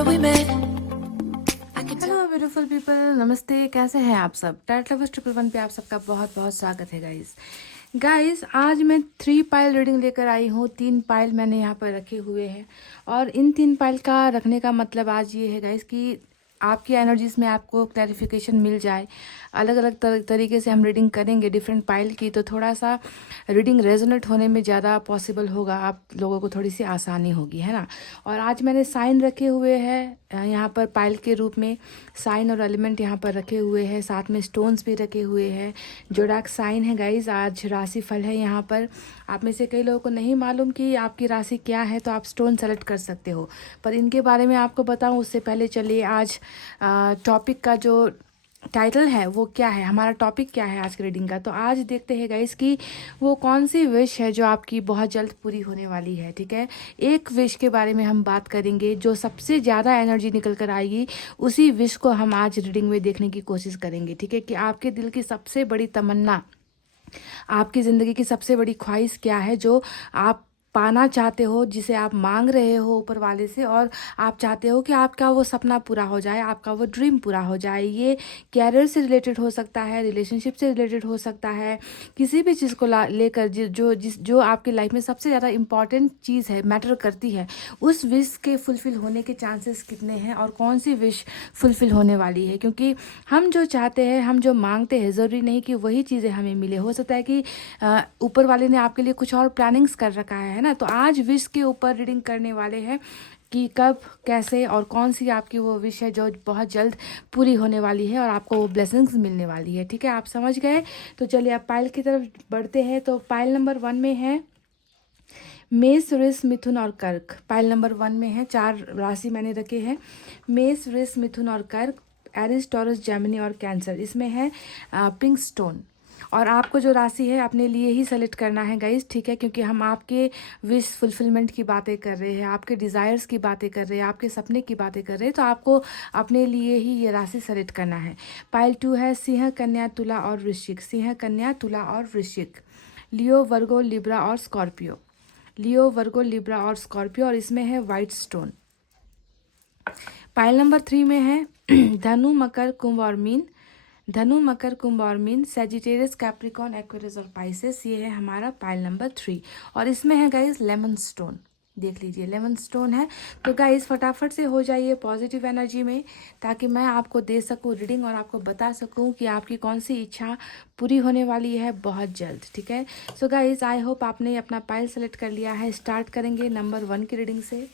remember we met. Hello beautiful people, नमस्ते। कैसे हैं आप सब? टाइट लवर्स 111 पे आप सबका बहुत बहुत स्वागत है गाइस। आज मैं 3 पाइल रीडिंग लेकर आई हूँ। 3 पाइल मैंने यहाँ पर रखे हुए हैं और इन 3 पाइल का रखने का मतलब आज ये है गाइस कि आपकी एनर्जीज में आपको क्लैरिफिकेशन मिल जाए। अलग अलग तरीके से हम रीडिंग करेंगे डिफरेंट पाइल की, तो थोड़ा सा रीडिंग रेजोनेट होने में ज़्यादा पॉसिबल होगा, आप लोगों को थोड़ी सी आसानी होगी, है ना। और आज मैंने साइन रखे हुए हैं यहाँ पर पाइल के रूप में। साइन और एलिमेंट यहाँ पर रखे हुए हैं, साथ में स्टोन्स भी रखे हुए हैं। जोड़ाक साइन है गाइज। आज राशि फल है यहाँ पर। आप में से कई लोगों को नहीं मालूम कि आपकी राशि क्या है, तो आप स्टोन सेलेक्ट कर सकते हो, पर इनके बारे में आपको बताऊं उससे पहले चलिए आज टॉपिक का जो टाइटल है वो क्या है, हमारा टॉपिक क्या है आज की रीडिंग का। तो आज देखते हैं गाइस कि वो कौन सी विश है जो आपकी बहुत जल्द पूरी होने वाली है। ठीक है, एक विश के बारे में हम बात करेंगे, जो सबसे ज़्यादा एनर्जी निकल कर आएगी उसी विश को हम आज रीडिंग में देखने की कोशिश करेंगे। ठीक है, कि आपके दिल की सबसे बड़ी तमन्ना, आपकी ज़िंदगी की सबसे बड़ी ख्वाहिश क्या है जो आप पाना चाहते हो, जिसे आप मांग रहे हो ऊपर वाले से, और आप चाहते हो कि आपका वो सपना पूरा हो जाए, आपका वो ड्रीम पूरा हो जाए। ये कैरियर से रिलेटेड हो सकता है, रिलेशनशिप से रिलेटेड हो सकता है, किसी भी चीज़ को लेकर जो आपकी लाइफ में सबसे ज़्यादा इम्पॉर्टेंट चीज़ है, मैटर करती है, उस विश के फुलफ़िल होने के चांसेस कितने हैं और कौन सी विश फुलफ़िल होने वाली है। क्योंकि हम जो चाहते हैं, हम जो मांगते हैं, ज़रूरी नहीं कि वही चीज़ें हमें मिले। हो सकता है कि ऊपर वाले ने आपके लिए कुछ और प्लानिंग्स कर रखा है ना। तो आज विश के ऊपर रीडिंग करने वाले हैं कि कब, कैसे और कौन सी आपकी वो विश है जो बहुत जल्द पूरी होने वाली है और आपको वो ब्लेसिंग्स मिलने वाली है। ठीक है, आप समझ गए? तो चलिए आप पाइल की तरफ बढ़ते हैं। तो पाइल नंबर 1 में है मेष, वृष, मिथुन और कर्क। पाइल नंबर 1 में है, 4 राशि मैंने रखे हैं, मेष, वृष, मिथुन और कर्क, एरिस, टॉरस, जेमिनी और कैंसर। इसमें है पिंक स्टोन। और आपको जो राशि है अपने लिए ही सेलेक्ट करना है गाइज। ठीक है, क्योंकि हम आपके विश फुलफिलमेंट की बातें कर रहे हैं, आपके डिज़ायर्स की बातें कर रहे हैं, आपके सपने की बातें कर रहे हैं, तो आपको अपने लिए ही ये राशि सेलेक्ट करना है। पाइल 2 है सिंह, कन्या, तुला और वृश्चिक। सिंह, कन्या, तुला और वृश्चिक। लियो, वर्गो, लिब्रा और स्कॉर्पियो। लियो, वर्गो, लिब्रा और स्कॉर्पियो, और इसमें है वाइट स्टोन। पाइल नंबर 3 में है धनु, मकर, कुंभ और मीन। धनु, मकर, कुंभ और मीन, सेजिटेरियस, कैप्रिकॉन, एक्वेरियस और पाइसेस। ये है हमारा पाइल नंबर 3, और इसमें है गाइस लेमन स्टोन। देख लीजिए, लेमन स्टोन है। तो गाइस फटाफट से हो जाइए पॉजिटिव एनर्जी में, ताकि मैं आपको दे सकूं रीडिंग और आपको बता सकूं कि आपकी कौन सी इच्छा पूरी होने वाली है बहुत जल्द। ठीक है, सो गाइस आई होप आपने अपना पाइल सेलेक्ट कर लिया है। स्टार्ट करेंगे नंबर 1 की रीडिंग से।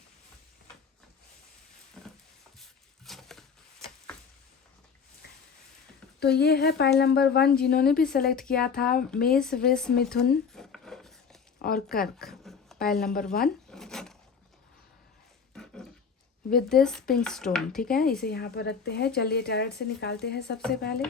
तो ये है पाइल नंबर 1, जिन्होंने भी सेलेक्ट किया था मेष, वृष, मिथुन और कर्क। Pile number 1 with this pink stone. ठीक है, इसे यहाँ पर रखते हैं। चलिए टैरेट से निकालते हैं सबसे पहले।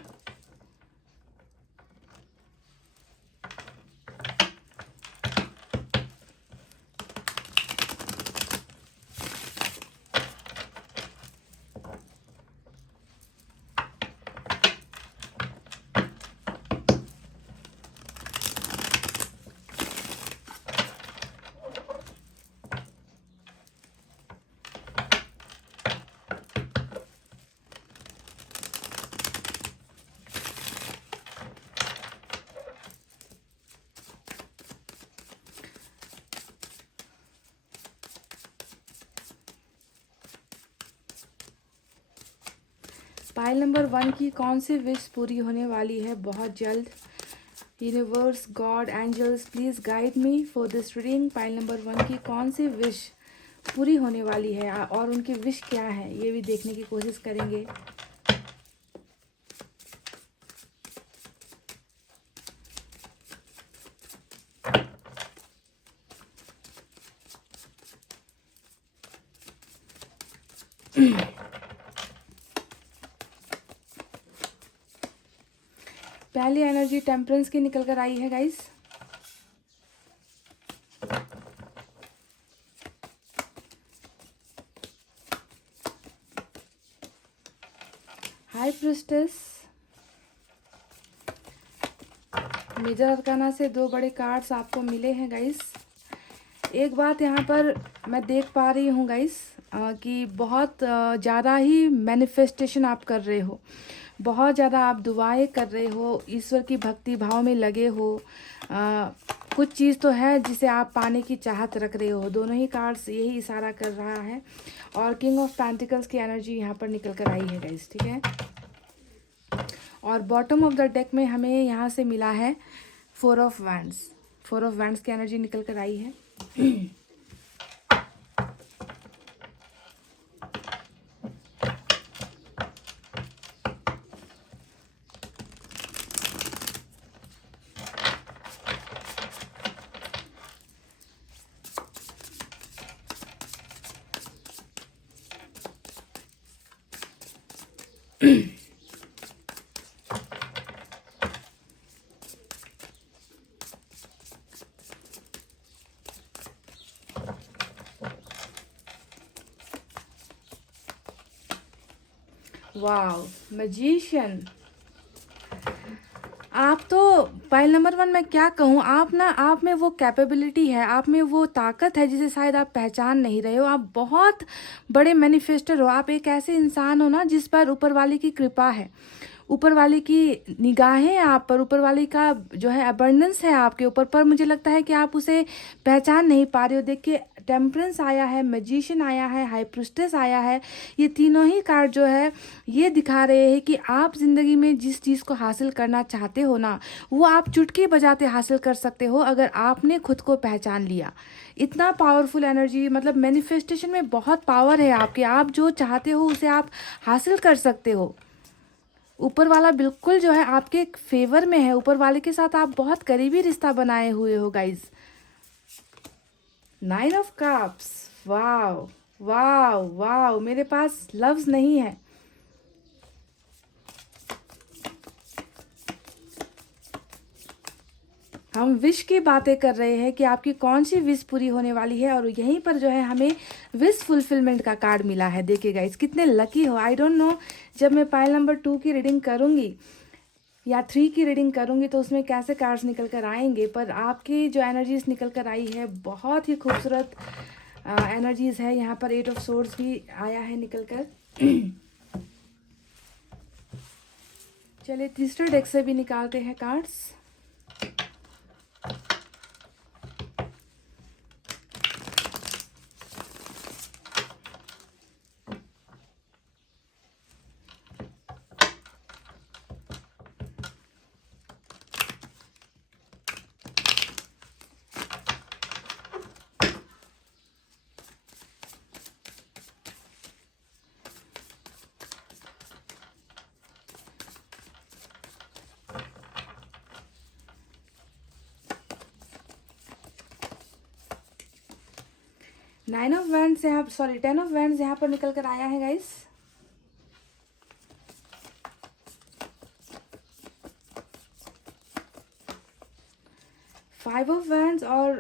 पाइल नंबर 1 की कौन सी विश पूरी होने वाली है बहुत जल्द? Universe, god, angels, please guide me for this reading. Pile number 1 की कौन सी विश पूरी होने वाली है और उनकी विश क्या है, ये भी देखने की कोशिश करेंगे। पहली एनर्जी टेम्परेंस की निकल कर आई है guys. High priestess. Major arcana से 2 बड़े कार्ड्स आपको मिले हैं गाइस। एक बात यहाँ पर मैं देख पा रही हूँ गाइस, कि बहुत ज़्यादा ही मैनिफेस्टेशन आप कर रहे हो, बहुत ज़्यादा आप दुआएं कर रहे हो, ईश्वर की भक्ति भाव में लगे हो। कुछ चीज़ तो है जिसे आप पाने की चाहत रख रहे हो। दोनों ही कार्ड्स यही इशारा कर रहा है। और किंग ऑफ पेंटिकल्स की एनर्जी यहाँ पर निकल कर आई है गाइस, ठीक है। और बॉटम ऑफ द डेक में हमें यहाँ से मिला है 4 ऑफ वैंड्स। 4 ऑफ वैंड्स की एनर्जी निकल कर आई है। Wow, magician. आप तो पाइल नंबर 1 मैं क्या कहूँ, आप में वो कैपेबिलिटी है, आप में वो ताकत है जिसे शायद आप पहचान नहीं रहे हो। आप बहुत बड़े मैनिफेस्टर हो। आप एक ऐसे इंसान हो ना जिस पर ऊपर वाले की कृपा है, ऊपर वाले की निगाहें आप पर, ऊपर वाले का जो है अबंडेंस है आपके ऊपर, पर मुझे लगता है कि आप उसे पहचान नहीं पा रहे हो। देखिए, टेम्परेंस आया है, मैजिशियन आया है, हाई प्रिस्टेस आया है। ये तीनों ही कार्ड जो है ये दिखा रहे हैं कि आप ज़िंदगी में जिस चीज़ को हासिल करना चाहते हो ना, वो आप चुटकी बजाते हासिल कर सकते हो अगर आपने खुद को पहचान लिया। इतना पावरफुल एनर्जी, मतलब मैनिफेस्टेशन में बहुत पावर है आपके। आप जो चाहते हो उसे आप हासिल कर सकते हो। ऊपर वाला बिल्कुल जो है आपके फेवर में है। ऊपर वाले के साथ आप बहुत करीबी रिश्ता बनाए हुए हो guys. 9 of cups, wow wow wow, मेरे पास लफ्ज नहीं है। हम विश की बातें कर रहे हैं कि आपकी कौन सी विश पूरी होने वाली है, और यहीं पर जो है हमें विश फुलफिलमेंट का कार्ड मिला है। देखिए गाइस, कितने लकी हो। आई डोंट नो, जब मैं पाइल नंबर 2 की रीडिंग करूंगी या 3 की रीडिंग करूंगी तो उसमें कैसे कार्ड्स निकल कर आएंगे, पर आपकी जो एनर्जीज निकल कर आई है बहुत ही खूबसूरत एनर्जीज है। यहाँ पर 8 ऑफ सोर्ड्स भी आया है निकल कर। चलिए तीसरे डेक से भी निकालते हैं कार्ड्स। टेन ऑफ वैंड्स यहाँ पर निकल कर आया है गाइस। फाइव ऑफ वैंड्स और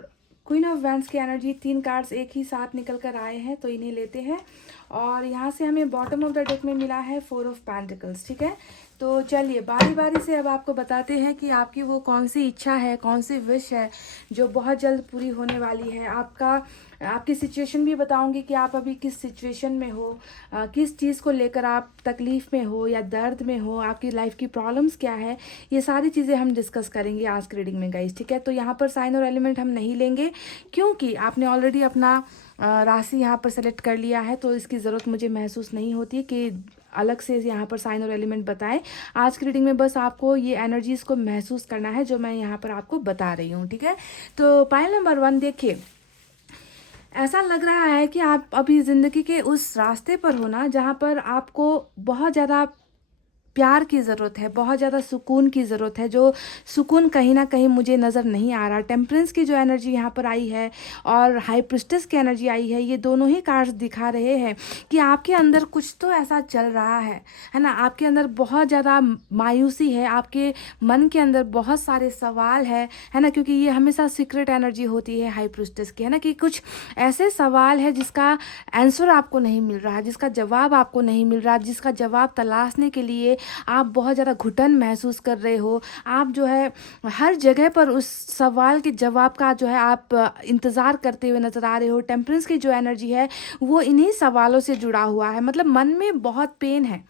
क्वीन ऑफ वैंड्स की एनर्जी, 3 कार्ड्स एक ही साथ निकल कर आए हैं, तो इन्हें लेते हैं। और यहाँ से हमें बॉटम ऑफ द डेक में मिला है 4 ऑफ पेंटिकल्स, ठीक है। तो चलिए बारी बारी से अब आपको बताते हैं कि आपकी वो कौन सी इच्छा है, कौन सी विश है जो बहुत जल्द पूरी होने वाली है। आपकी सिचुएशन भी बताऊंगी कि आप अभी किस सिचुएशन में हो, किस चीज़ को लेकर आप तकलीफ़ में हो या दर्द में हो, आपकी लाइफ की प्रॉब्लम्स क्या है, ये सारी चीज़ें हम डिस्कस करेंगे आज की रीडिंग में गाइस, ठीक है। तो यहाँ पर साइन और एलिमेंट हम नहीं लेंगे क्योंकि आपने ऑलरेडी अपना राशि यहाँ पर सेलेक्ट कर लिया है, तो इसकी ज़रूरत मुझे महसूस नहीं होती कि अलग से यहाँ पर साइन और एलिमेंट बताएं। आज की रीडिंग में बस आपको ये एनर्जीज़ को महसूस करना है जो मैं यहाँ पर आपको बता रही हूँ, ठीक है। तो पाइल नंबर 1 देखिए, ऐसा लग रहा है कि आप अभी ज़िंदगी के उस रास्ते पर हो ना जहाँ पर आपको बहुत ज़्यादा प्यार की ज़रूरत है, बहुत ज़्यादा सुकून की ज़रूरत है, जो सुकून कहीं ना कहीं मुझे नज़र नहीं आ रहा। टेम्परेंस की जो एनर्जी यहाँ पर आई है और हाई प्रिस्टेस की एनर्जी आई है, ये दोनों ही कार्ड्स दिखा रहे हैं कि आपके अंदर कुछ तो ऐसा चल रहा है ना। आपके अंदर बहुत ज़्यादा मायूसी है, आपके मन के अंदर बहुत सारे सवाल है ना, क्योंकि ये हमेशा सीक्रेट एनर्जी होती है हाई प्रिस्टेस की, है ना, कि कुछ ऐसे सवाल है जिसका आंसर आपको नहीं मिल रहा, जिसका जवाब आपको नहीं मिल रहा, जिसका जवाब तलाशने के लिए आप बहुत ज़्यादा घुटन महसूस कर रहे हो, आप जो है हर जगह पर उस सवाल के जवाब का जो है आप इंतज़ार करते हुए नज़र आ रहे हो। टेम्परेंस की जो एनर्जी है वो इन्हीं सवालों से जुड़ा हुआ है, मतलब मन में बहुत पेन है,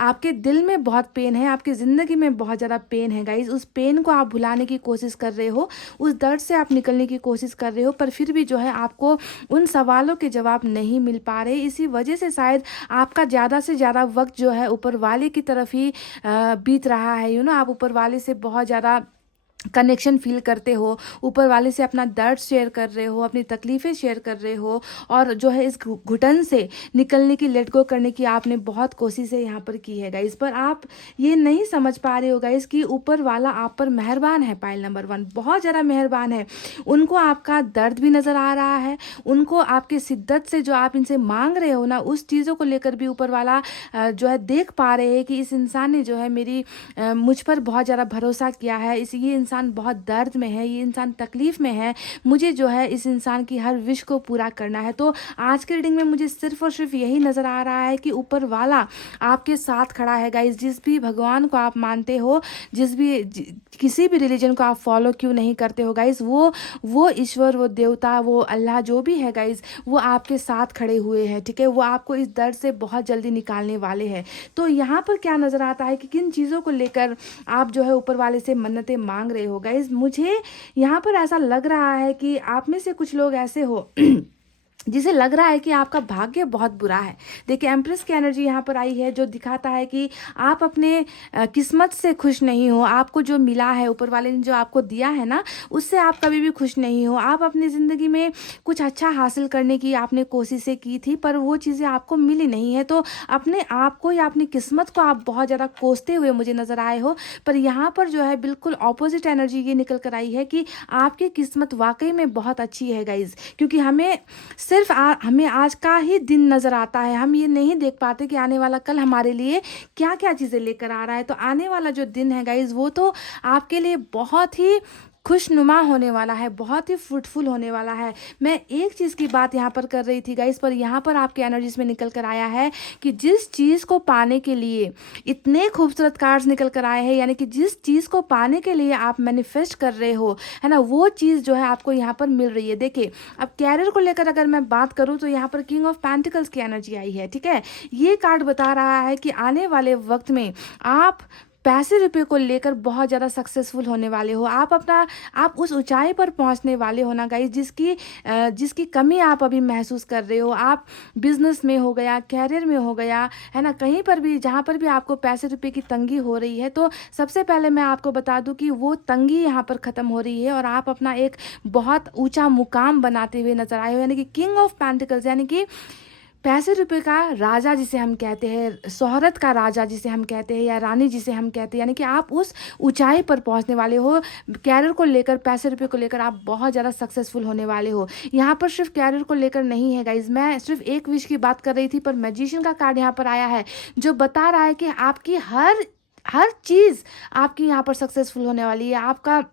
आपके दिल में बहुत पेन है, आपकी ज़िंदगी में बहुत ज़्यादा पेन है गाइज़। उस पेन को आप भुलाने की कोशिश कर रहे हो, उस दर्द से आप निकलने की कोशिश कर रहे हो, पर फिर भी जो है आपको उन सवालों के जवाब नहीं मिल पा रहे। इसी वजह से शायद आपका ज़्यादा से ज़्यादा वक्त जो है ऊपर वाले की तरफ ही बीत रहा है। आप ऊपर वाले से बहुत ज़्यादा कनेक्शन फील करते हो, ऊपर वाले से अपना दर्द शेयर कर रहे हो, अपनी तकलीफ़ें शेयर कर रहे हो, और जो है इस घुटन से निकलने की, लेट गो करने की आपने बहुत कोशिशें यहाँ पर की है गाइस। पर आप ये नहीं समझ पा रहे हो गाइस कि ऊपर वाला आप पर मेहरबान है। पाइल नंबर 1 बहुत ज़्यादा मेहरबान है। उनको आपका दर्द भी नज़र आ रहा है, उनको आपके शिद्दत से जो आप इनसे मांग रहे हो ना, उस चीज़ों को लेकर भी ऊपर वाला जो है देख पा रहे हैं कि इस इंसान ने जो है मुझ पर बहुत ज़्यादा भरोसा किया है, ये इंसान बहुत दर्द में है, ये इंसान तकलीफ़ में है, मुझे जो है इस इंसान की हर विश को पूरा करना है। तो आज के रीडिंग में मुझे सिर्फ और सिर्फ यही नज़र आ रहा है कि ऊपर वाला आपके साथ खड़ा है गाइस। जिस भी भगवान को आप मानते हो, किसी भी रिलीजन को आप फॉलो क्यों नहीं करते हो गाइस, वो ईश्वर, वो देवता, वो अल्लाह जो भी है गाइस, वो आपके साथ खड़े हुए हैं, ठीक है। वो आपको इस दर्द से बहुत जल्दी निकालने वाले हैं। तो यहाँ पर क्या नज़र आता है कि किन चीज़ों को लेकर आप जो है ऊपर वाले से मन्नतें मांग रहे हो गाइस। मुझे यहाँ पर ऐसा लग रहा है कि आप में से कुछ लोग ऐसे हो जिसे लग रहा है कि आपका भाग्य बहुत बुरा है। देखिए एम्प्रेस की एनर्जी यहाँ पर आई है, जो दिखाता है कि आप अपने किस्मत से खुश नहीं हो। आपको जो मिला है, ऊपर वाले ने जो आपको दिया है ना, उससे आप कभी भी खुश नहीं हो। आप अपनी ज़िंदगी में कुछ अच्छा हासिल करने की आपने कोशिशें की थी, पर वो चीज़ें आपको मिली नहीं है। तो अपने आप को या अपनी किस्मत को आप बहुत ज़्यादा कोसते हुए मुझे नज़र आए हो। पर यहाँ पर जो है बिल्कुल ऑपोजिट एनर्जी ये निकल कर आई है कि आपकी किस्मत वाकई में बहुत अच्छी है गाइज। क्योंकि हमें आज का ही दिन नज़र आता है, हम ये नहीं देख पाते कि आने वाला कल हमारे लिए क्या क्या चीज़ें लेकर आ रहा है। तो आने वाला जो दिन है गाइज, वो तो आपके लिए बहुत ही खुशनुमा होने वाला है, बहुत ही फ्रूटफुल होने वाला है। मैं एक चीज़ की बात यहाँ पर कर रही थी गाइस, पर यहाँ पर आपके एनर्जीज में निकल कर आया है कि जिस चीज़ को पाने के लिए इतने खूबसूरत कार्ड्स निकल कर आए हैं, यानी कि जिस चीज़ को पाने के लिए आप मैनिफेस्ट कर रहे हो, है ना, वो चीज़ जो है आपको यहाँ पर मिल रही है। देखिए अब कैरियर को लेकर अगर मैं बात करूँ तो यहाँ पर किंग ऑफ पेंटिकल्स की एनर्जी आई है, ठीक है। ये कार्ड बता रहा है कि आने वाले वक्त में आप पैसे रुपए को लेकर बहुत ज़्यादा सक्सेसफुल होने वाले हो। आप उस ऊंचाई पर पहुंचने वाले हो ना गाइस, जिसकी कमी आप अभी महसूस कर रहे हो। आप बिजनेस में हो गया, कैरियर में हो गया, है ना, कहीं पर भी जहां पर भी आपको पैसे रुपए की तंगी हो रही है, तो सबसे पहले मैं आपको बता दूं कि वो तंगी यहाँ पर ख़त्म हो रही है और आप अपना एक बहुत ऊँचा मुकाम बनाते हुए नजर आए हो। यानी कि किंग ऑफ पेंटिकल्स, यानी कि पैसे रुपए का राजा जिसे हम कहते हैं, शोहरत का राजा जिसे हम कहते हैं, या रानी जिसे हम कहते हैं, यानी कि आप उस ऊंचाई पर पहुंचने वाले हो। कैरियर को लेकर, पैसे रुपए को लेकर आप बहुत ज़्यादा सक्सेसफुल होने वाले हो। यहाँ पर सिर्फ कैरियर को लेकर नहीं है गाइज, मैं सिर्फ एक विश की बात कर रही थी, पर मैजिशियन का कार्ड यहाँ पर आया है जो बता रहा है कि आपकी हर चीज़ आपकी यहाँ पर सक्सेसफुल होने वाली है।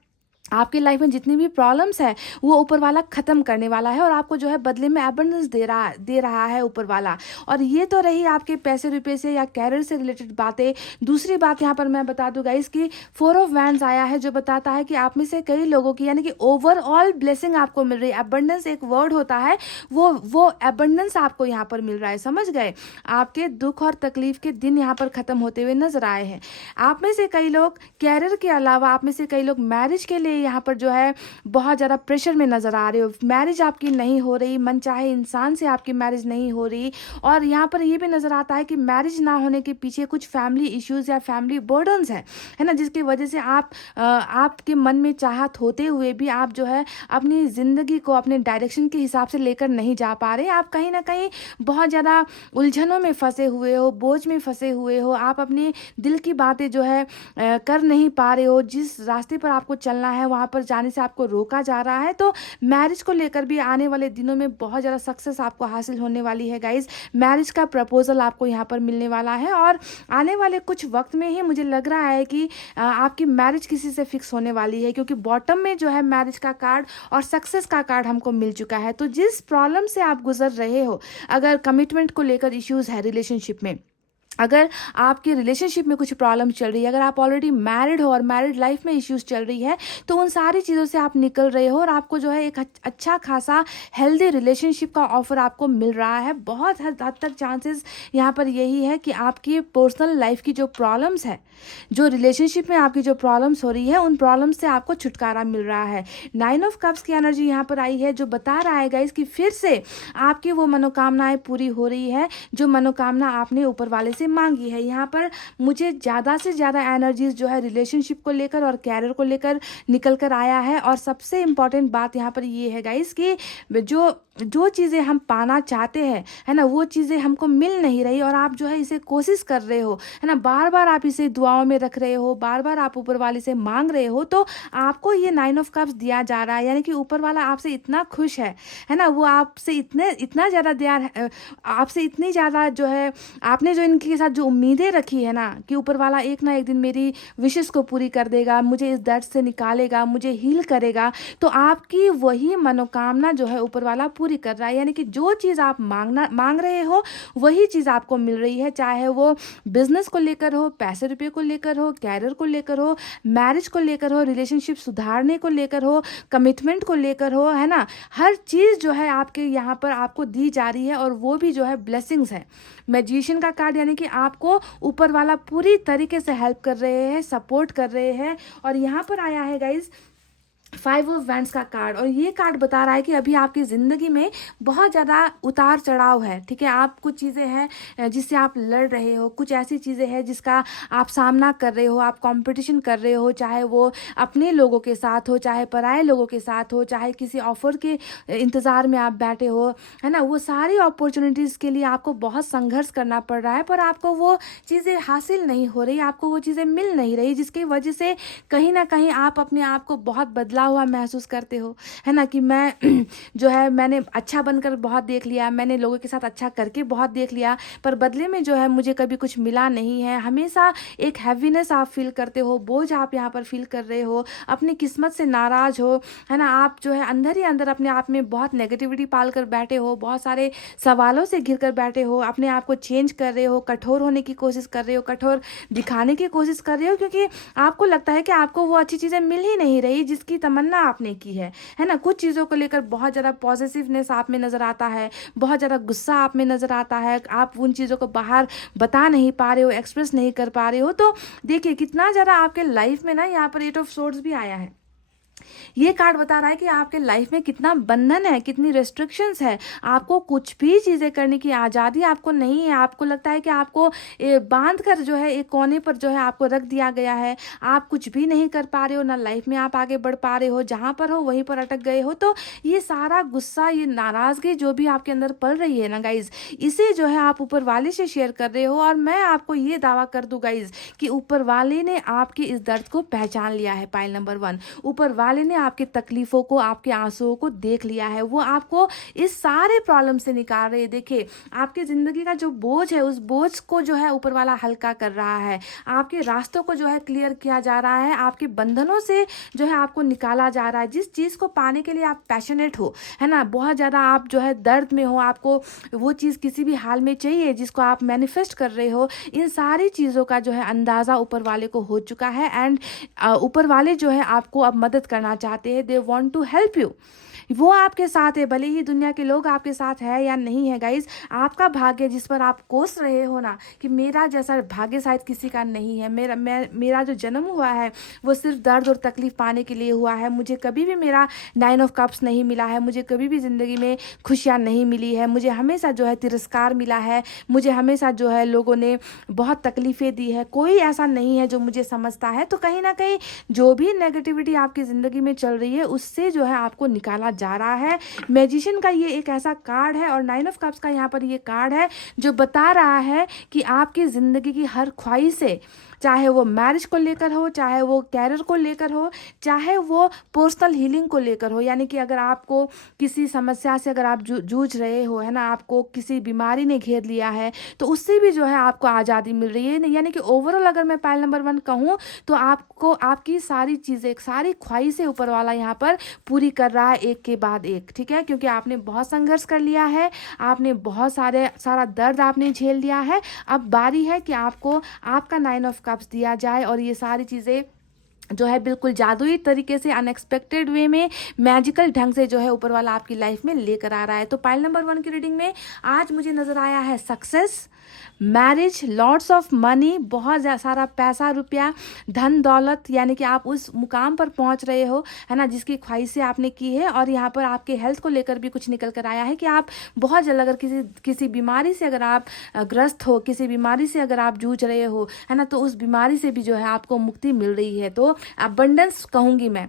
आपकी लाइफ में जितनी भी प्रॉब्लम्स है वो ऊपर वाला ख़त्म करने वाला है और आपको जो है बदले में एबंडेंस दे रहा है ऊपर वाला। और ये तो रही आपके पैसे रुपए से या कैरियर से रिलेटेड बातें। दूसरी बात यहाँ पर मैं बता दूँ गाइस कि 4 ऑफ वैंड्स आया है, जो बताता है कि आप में से कई लोगों की, यानी कि ओवरऑल ब्लेसिंग आपको मिल रही है। एबंडेंस एक वर्ड होता है, वो एबंडेंस आपको यहाँ पर मिल रहा है, समझ गए। आपके दुख और तकलीफ के दिन यहाँ पर ख़त्म होते हुए नजर आए हैं। आप में से कई लोग कैरियर के अलावा, आप में से कई लोग मैरिज के लिए यहाँ पर जो है बहुत ज़्यादा प्रेशर में नज़र आ रहे हो। मैरिज आपकी नहीं हो रही, मन चाहे इंसान से आपकी मैरिज नहीं हो रही। और यहाँ पर ये भी नज़र आता है कि मैरिज ना होने के पीछे कुछ फैमिली इश्यूज़ या फैमिली बर्डन्स है ना, जिसकी वजह से आपके मन में चाहत होते हुए भी आप जो है अपनी ज़िंदगी को अपने डायरेक्शन के हिसाब से लेकर नहीं जा पा रहे। आप कहीं ना कहीं बहुत ज़्यादा उलझनों में फंसे हुए हो, बोझ में फंसे हुए हो। आप अपने दिल की बातें जो है कर नहीं पा रहे हो। जिस रास्ते पर आपको चलना है वहाँ पर जाने से आपको रोका जा रहा है। तो मैरिज को लेकर भी आने वाले दिनों में बहुत ज़्यादा सक्सेस आपको हासिल होने वाली है गाइज। मैरिज का प्रपोजल आपको यहाँ पर मिलने वाला है और आने वाले कुछ वक्त में ही मुझे लग रहा है कि आपकी मैरिज किसी से फिक्स होने वाली है, क्योंकि बॉटम में जो है मैरिज का कार्ड और सक्सेस का कार्ड हमको मिल चुका है। तो जिस प्रॉब्लम से आप गुजर रहे हो, अगर कमिटमेंट को लेकर इश्यूज़ है रिलेशनशिप में, अगर आपकी रिलेशनशिप में कुछ प्रॉब्लम चल रही है, अगर आप ऑलरेडी मैरिड हो और मैरिड लाइफ में इश्यूज चल रही है, तो उन सारी चीज़ों से आप निकल रहे हो और आपको जो है एक अच्छा खासा हेल्दी रिलेशनशिप का ऑफर आपको मिल रहा है। बहुत हद तक चांसेस यहाँ पर यही है कि आपकी पर्सनल लाइफ की जो प्रॉब्लम्स है, जो रिलेशनशिप में आपकी जो प्रॉब्लम्स हो रही है, उन प्रॉब्लम्स से आपको छुटकारा मिल रहा है। 9 ऑफ कप्स की एनर्जी यहाँ पर आई है, जो बता रहा है गाइस कि फिर से आपकी वो मनोकामनाएं पूरी हो रही है जो मनोकामना आपने ऊपर वाले से मांगी है। यहाँ पर मुझे ज़्यादा से ज़्यादा एनर्जीज जो है रिलेशनशिप को लेकर और कैरियर को लेकर निकल कर आया है। और सबसे इम्पॉर्टेंट बात यहाँ पर ये है गाइस कि जो चीज़ें हम पाना चाहते हैं, है ना, वो चीज़ें हमको मिल नहीं रही और आप जो है इसे कोशिश कर रहे हो, है ना, बार बार आप इसे दुआओं में रख रहे हो, बार बार आप ऊपर वाले से मांग रहे हो, तो आपको ये 9 ऑफ कप्स दिया जा रहा है। यानी कि ऊपर वाला आपसे इतना खुश है ना, वो आपसे इतना ज़्यादा आपसे इतनी ज़्यादा जो है, आपने जो इनके साथ जो उम्मीदें रखी है ना कि ऊपर वाला एक ना एक दिन मेरी विशेस को पूरी कर देगा, मुझे इस दर्द से निकालेगा, मुझे हील करेगा, तो आपकी वही मनोकामना जो है ऊपर वाला पूरी कर रहा है। यानी कि जो चीज़ आप मांग रहे हो वही चीज़ आपको मिल रही है, चाहे वो बिजनेस को लेकर हो, पैसे रुपये को लेकर हो, कैरियर को लेकर हो, मैरिज को लेकर हो, रिलेशनशिप सुधारने को लेकर हो, कमिटमेंट को लेकर हो, है ना, हर चीज़ जो है आपके यहाँ पर आपको दी जा रही है और वो भी जो है ब्लेसिंग्स है। मैजिशियन का कार्ड यानी कि आपको ऊपर वाला पूरी तरीके से हेल्प कर रहे हैं, सपोर्ट कर रहे हैं। और यहाँ पर आया है गाइज 5 ऑफ वैंड्स का कार्ड, और ये कार्ड बता रहा है कि अभी आपकी ज़िंदगी में बहुत ज़्यादा उतार चढ़ाव है। ठीक है, आप कुछ चीज़ें हैं जिससे आप लड़ रहे हो, कुछ ऐसी चीज़ें हैं जिसका आप सामना कर रहे हो, आप कंपटीशन कर रहे हो, चाहे वो अपने लोगों के साथ हो, चाहे पराए लोगों के साथ हो, चाहे किसी ऑफर के इंतज़ार में आप बैठे हो, है ना, वो सारी अपॉर्चुनिटीज़ के लिए आपको बहुत संघर्ष करना पड़ रहा है, पर आपको वो चीज़ें हासिल नहीं हो रही, आपको वो चीज़ें मिल नहीं रही, जिसकी वजह से कहीं ना कहीं आप अपने आप को बहुत बदला हुआ महसूस करते हो, है ना, कि मैं जो है मैंने अच्छा बनकर बहुत देख लिया, मैंने लोगों के साथ अच्छा करके बहुत देख लिया, पर बदले में जो है मुझे कभी कुछ मिला नहीं है। हमेशा एक हैवीनेस आप फील करते हो, बोझ आप यहाँ पर फील कर रहे हो, अपनी किस्मत से नाराज हो, है ना, आप जो है अंदर ही अंदर अपने आप में बहुत नेगेटिविटी पाल कर बैठे हो, बहुत सारे सवालों से घिर कर बैठे हो, अपने आप को चेंज कर रहे हो, कठोर होने की कोशिश कर रहे हो, कठोर दिखाने की कोशिश कर रहे हो, क्योंकि आपको लगता है कि आपको वो अच्छी चीज़ें मिल ही नहीं रही जिसकी तमन्ना आपने की है ना। कुछ चीज़ों को लेकर बहुत ज़्यादा पॉजिटिवनेस आप में नज़र आता है, बहुत ज़्यादा गुस्सा आप में नज़र आता है, आप उन चीज़ों को बाहर बता नहीं पा रहे हो, एक्सप्रेस नहीं कर पा रहे हो। तो देखिए कितना ज़्यादा आपके लाइफ में ना यहाँ पर 8 ऑफ सोर्ड्स भी आया है। ये कार्ड बता रहा है कि आपके लाइफ में कितना बंधन है, कितनी रेस्ट्रिक्शंस है, आपको कुछ भी चीज़ें करने की आज़ादी आपको नहीं है। आपको लगता है कि आपको बांध कर जो है एक कोने पर जो है आपको रख दिया गया है, आप कुछ भी नहीं कर पा रहे हो, ना लाइफ में आप आगे बढ़ पा रहे हो, जहाँ पर हो वहीं पर अटक गए हो। तो ये सारा गुस्सा, ये नाराज़गी जो भी आपके अंदर पल रही है ना गाइज, इसे जो है आप ऊपर वाले से शेयर कर रहे हो। और मैं आपको ये दावा कर दूँ गाइज कि ऊपर वाले ने आपके इस दर्द को पहचान लिया है। पाइल नंबर 1, ऊपर वाले ने आपकी तकलीफों को, आपके आंसुओं को देख लिया है, वो आपको इस सारे प्रॉब्लम से निकाल रहे हैं। देखिए आपकी ज़िंदगी का जो बोझ है, उस बोझ को जो है ऊपर वाला हल्का कर रहा है, आपके रास्तों को जो है क्लियर किया जा रहा है, आपके बंधनों से जो है आपको निकाला जा रहा है। जिस चीज़ को पाने के लिए आप पैशनेट हो, है ना, बहुत ज़्यादा आप जो है दर्द में हो, आपको वो चीज़ किसी भी हाल में चाहिए जिसको आप मैनिफेस्ट कर रहे हो, इन सारी चीज़ों का जो है अंदाज़ा ऊपर वाले को हो चुका है। एंड ऊपर वाले जो है आपको अब मदद करना चाहते हैं, they want to help you. वो आपके साथ है, भले ही दुनिया के लोग आपके साथ है या नहीं है गाइज, आपका भाग्य जिस पर आप कोस रहे हो ना कि मेरा जैसा भाग्य शायद किसी का नहीं है, मेरा जो जन्म हुआ है वो सिर्फ दर्द और तकलीफ पाने के लिए हुआ है, मुझे कभी भी मेरा 9 ऑफ कप्स नहीं मिला है, मुझे कभी भी ज़िंदगी में खुशियाँ नहीं मिली है, मुझे हमेशा जो है तिरस्कार मिला है, मुझे हमेशा जो है लोगों ने बहुत तकलीफ़ें दी है, कोई ऐसा नहीं है जो मुझे समझता है। तो कहीं ना कहीं जो भी नेगेटिविटी आपकी ज़िंदगी में चल रही है उससे जो है आपको निकाला जा रहा है। मैजिशियन का ये एक ऐसा कार्ड है और 9 ऑफ कप्स का यहाँ पर ये कार्ड है जो बता रहा है कि आपकी ज़िंदगी की हर ख्वाहिश से चाहे वो मैरिज को लेकर हो, चाहे वो कैरियर को लेकर हो, चाहे वो पर्सनल हीलिंग को लेकर हो। यानी कि अगर आपको किसी समस्या से अगर आप जूझ रहे हो, है ना, आपको किसी बीमारी ने घेर लिया है, तो उससे भी जो है आपको आज़ादी मिल रही है। यानी कि ओवरऑल अगर मैं पायल नंबर 1 कहूँ तो आपको आपकी सारी चीज़ें, सारी ख्वाहिशें ऊपर वाला यहाँ पर पूरी कर रहा है एक के बाद एक, ठीक है, क्योंकि आपने बहुत संघर्ष कर लिया है, आपने बहुत सारा दर्द आपने झेल लिया है। अब बारी है कि आपको आपका 9 ऑफ कप्स दिया जाए और ये सारी चीज़ें जो है बिल्कुल जादुई तरीके से, अनएक्सपेक्टेड वे में, मैजिकल ढंग से जो है ऊपर वाला आपकी लाइफ में लेकर आ रहा है। तो पाइल नंबर 1 की रीडिंग में आज मुझे नज़र आया है success, marriage, lots of money, बहुत सारा पैसा रुपया, धन दौलत, यानी कि आप उस मुकाम पर पहुंच रहे हो, है ना, जिसकी ख्वाहिशें आपने की है। और यहाँ पर आपके हेल्थ को लेकर भी कुछ निकल कर आया है कि आप बहुत जल्द अगर किसी बीमारी से अगर आप ग्रस्त हो, किसी बीमारी से अगर आप जूझ रहे हो, है ना, तो उस बीमारी से भी जो है आपको मुक्ति मिल रही है। तो अबंडेंस कहूँगी मैं।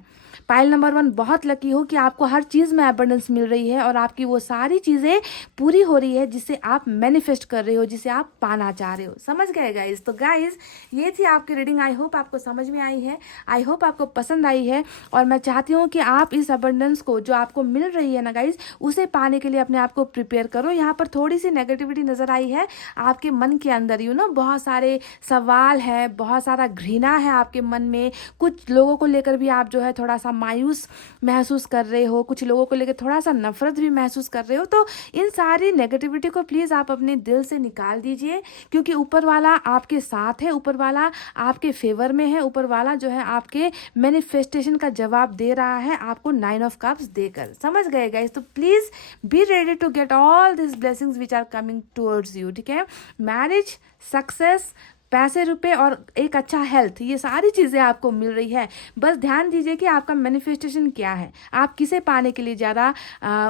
पाइल नंबर 1 बहुत लकी हो कि आपको हर चीज़ में अबंडेंस मिल रही है और आपकी वो सारी चीज़ें पूरी हो रही है जिसे आप मैनिफेस्ट कर रहे हो, जिसे आप पाना चाह रहे हो। समझ गए गाइज? तो गाइज ये थी आपकी रीडिंग। आई होप आपको समझ में आई है, आई होप आपको पसंद आई है। और मैं चाहती हूँ कि आप इस अबंडेंस को जो आपको मिल रही है ना गाइज, उसे पाने के लिए अपने आप को प्रिपेयर करो। यहाँ पर थोड़ी सी नेगेटिविटी नज़र आई है आपके मन के अंदर, बहुत सारे सवाल है, बहुत सारा घृणा है आपके मन में, कुछ लोगों को लेकर भी आप जो है थोड़ा सा मायूस महसूस कर रहे हो, कुछ लोगों को लेकर थोड़ा सा नफरत भी महसूस कर रहे हो। तो इन सारी नेगेटिविटी को प्लीज़ आप अपने दिल से निकाल दीजिए, क्योंकि ऊपर वाला आपके साथ है, ऊपर वाला आपके फेवर में है, ऊपर वाला जो है आपके मैनिफेस्टेशन का जवाब दे रहा है आपको 9 ऑफ कप्स देकर। समझ गए गाइस? तो please be ready to get all this blessings which are coming towards you, ठीक है। मैरिज, सक्सेस, पैसे रुपए और एक अच्छा हेल्थ, ये सारी चीज़ें आपको मिल रही है। बस ध्यान दीजिए कि आपका मैनिफेस्टेशन क्या है, आप किसे पाने के लिए ज़्यादा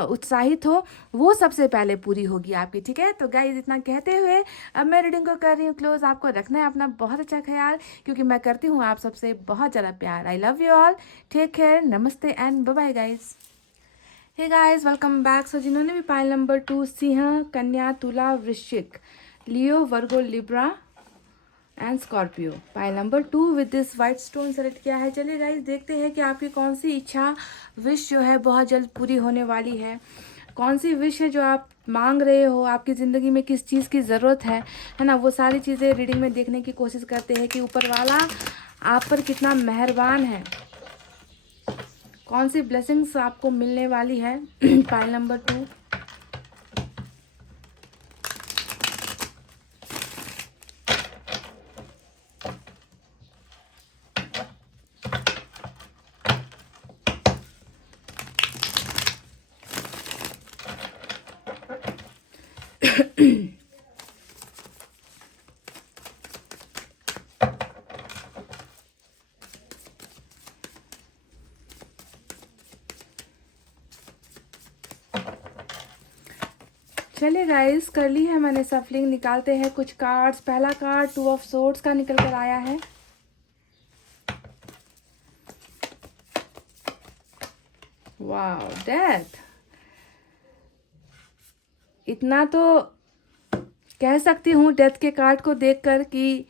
उत्साहित हो, वो सबसे पहले पूरी होगी आपकी, ठीक है। तो गाइस इतना कहते हुए अब मैं रीडिंग को कर रही हूँ क्लोज। आपको रखना है अपना बहुत अच्छा ख्याल, क्योंकि मैं करती हूँ आप सबसे बहुत ज़्यादा प्यार। I love you all, take care, नमस्ते and bye bye guys. Hey guys, welcome back. So जिन्होंने भी पाइल नंबर 2 सिंह, कन्या, तुला, वृश्चिक, Leo, Virgo, Libra and Scorpio, pile number 2 with this white stone select किया है। चलिए गाइस देखते हैं कि आपकी कौन सी इच्छा, विश जो है बहुत जल्द पूरी होने वाली है। कौन सी विश है जो आप मांग रहे हो, आपकी ज़िंदगी में किस चीज़ की ज़रूरत है ना, वो सारी चीज़ें रीडिंग में देखने की कोशिश करते हैं कि ऊपर वाला आप पर कितना मेहरबान है, कौन सी ब्लेसिंग्स आपको मिलने वाली है। Pile number 2। चलिए गाइस कर ली है मैंने सफलिंग। निकालते हैं कुछ कार्ड्स। पहला कार्ड 2 ऑफ सोर्ड्स का निकल कर आया है। Wow, death. इतना तो कह सकती हूँ डेथ के कार्ड को देखकर कि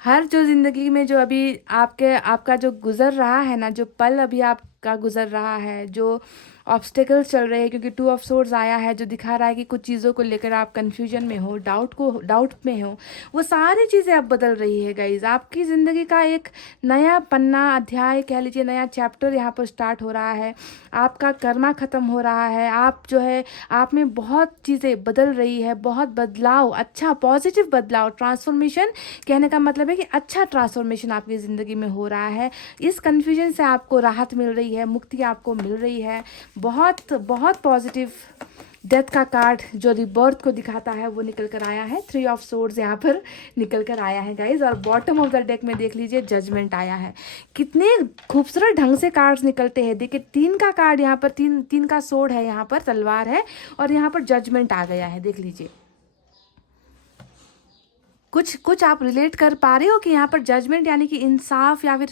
हर जो ज़िंदगी में जो अभी आपका जो गुज़र रहा है ना, जो पल अभी आपका गुज़र रहा है, जो ऑब्स्टेकल्स चल रहे हैं, क्योंकि 2 ऑफ सोर्ड्स आया है जो दिखा रहा है कि कुछ चीज़ों को लेकर आप कंफ्यूजन में हो, डाउट में हो, वो सारी चीज़ें अब बदल रही है गाइज। आपकी ज़िंदगी का एक नया पन्ना, अध्याय कह लीजिए, नया चैप्टर यहाँ पर स्टार्ट हो रहा है। आपका कर्मा ख़त्म हो रहा है। आप जो है आप में बहुत चीज़ें बदल रही है, बहुत बदलाव, अच्छा पॉजिटिव बदलाव, ट्रांसफॉर्मेशन। कहने का मतलब है कि अच्छा ट्रांसफॉर्मेशन आपकी ज़िंदगी में हो रहा है। इस कन्फ्यूजन से आपको राहत मिल रही है, मुक्ति आपको मिल रही है। बहुत बहुत पॉजिटिव डेथ का कार्ड जो रिबर्थ को दिखाता है वो निकल कर आया है। 3 ऑफ सोर्ड्स यहाँ पर निकल कर आया है गाइज। और बॉटम ऑफ द डेक में देख लीजिए जजमेंट आया है। कितने खूबसूरत ढंग से कार्ड्स निकलते हैं। देखिए 3 का कार्ड यहाँ पर, तीन का सोर्ड है, यहाँ पर तलवार है और यहाँ पर जजमेंट आ गया है, देख लीजिए। कुछ आप रिलेट कर पा रहे हो कि यहाँ पर जजमेंट यानी कि इंसाफ या फिर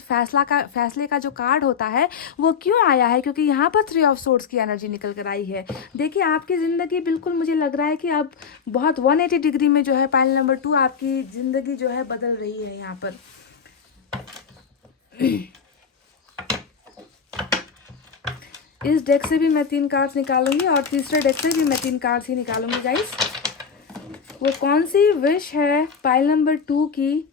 फैसले का जो कार्ड होता है वो क्यों आया है? क्योंकि यहाँ पर 3 ऑफ सोर्ड्स की एनर्जी निकल कर आई है। देखिए आपकी ज़िंदगी बिल्कुल मुझे लग रहा है कि अब बहुत 180 डिग्री में जो है पाइल नंबर 2 आपकी ज़िंदगी जो है बदल रही है यहाँ पर। इस डेक से भी मैं 3 कार्ड्स निकालूंगी और तीसरे डेक से भी मैं 3 कार्ड्स ही निकालूंगी गाइस। वो कौन सी विश है पाइल नंबर 2 की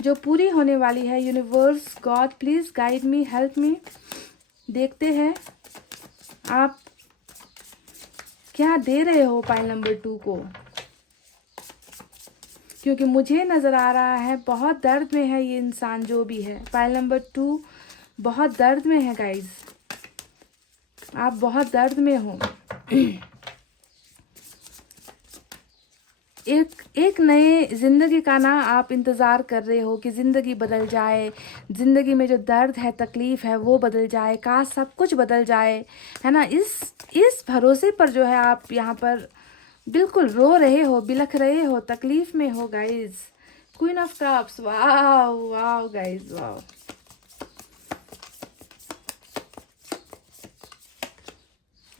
जो पूरी होने वाली है? Universe, God, please guide me, help me. देखते हैं आप क्या दे रहे हो पाइल नंबर 2 को, क्योंकि मुझे नज़र आ रहा है बहुत दर्द में है ये इंसान जो भी है। पाइल नंबर 2 बहुत दर्द में है गाइज, आप बहुत दर्द में हो। एक नए ज़िंदगी का ना आप इंतज़ार कर रहे हो कि ज़िंदगी बदल जाए, ज़िंदगी में जो दर्द है, तकलीफ़ है वो बदल जाए, काश सब कुछ बदल जाए, है ना। इस भरोसे पर जो है आप यहाँ पर बिल्कुल रो रहे हो, बिलख रहे हो, तकलीफ़ में हो गाइज। क्वीन ऑफ कप्स, वाह वाह गाइज, वाह।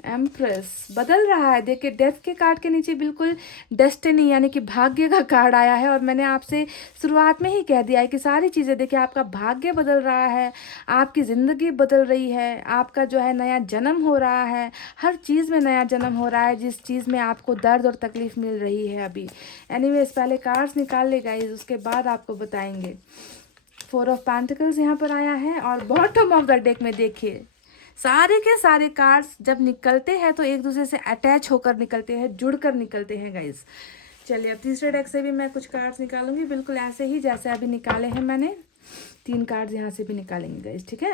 एम्प्रेस बदल रहा है। देखिए डेथ के कार्ड के नीचे बिल्कुल डेस्टिनी यानी कि भाग्य का कार्ड आया है और मैंने आपसे शुरुआत में ही कह दिया है कि सारी चीज़ें देखिए आपका भाग्य बदल रहा है, आपकी ज़िंदगी बदल रही है, आपका जो है नया जन्म हो रहा है, हर चीज़ में नया जन्म हो रहा है जिस चीज़ में आपको दर्द और तकलीफ़ मिल रही है अभी। एनीवेज पहले कार्ड्स निकाल ले गाइस, उसके बाद आपको बताएंगे। 4 ऑफ पेंटिकल्स यहाँ पर आया है और बॉटम ऑफ द डेक में देखिए सारे के सारे कार्ड्स जब निकलते हैं तो एक दूसरे से अटैच होकर निकलते हैं, जुड़कर निकलते हैं गाइस। चलिए अब तीसरे डेक से भी मैं कुछ कार्ड्स निकालूंगी बिल्कुल ऐसे ही जैसे अभी निकाले हैं मैंने। 3 कार्ड्स यहाँ से भी निकालेंगे गाइस, ठीक है।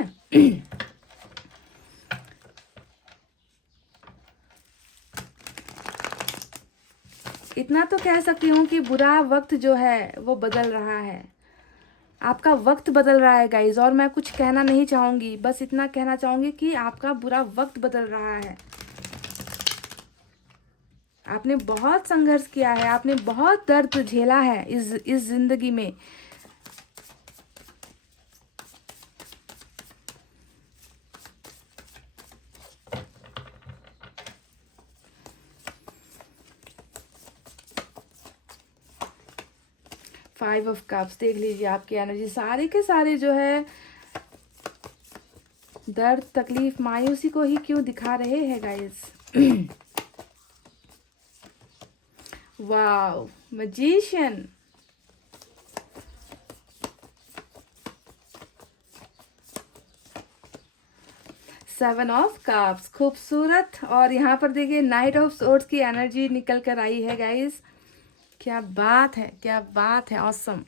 इतना तो कह सकती हूँ कि बुरा वक्त जो है वो बदल रहा है, आपका वक्त बदल रहा है गाइज। और मैं कुछ कहना नहीं चाहूँगी, बस इतना कहना चाहूँगी कि आपका बुरा वक्त बदल रहा है। आपने बहुत संघर्ष किया है, आपने बहुत दर्द झेला है इस जिंदगी में। फाइव ऑफ कप्स देख लीजिए, आपकी एनर्जी सारे के सारे जो है दर्द, तकलीफ, मायूसी को ही क्यों दिखा रहे हैं guys. Wow, magician, seven of cups, खूबसूरत। और यहाँ पर देखिए नाइट ऑफ सोर्ड्स की एनर्जी निकल कर आई है गाइस। क्या बात है, क्या बात है, ऑसम।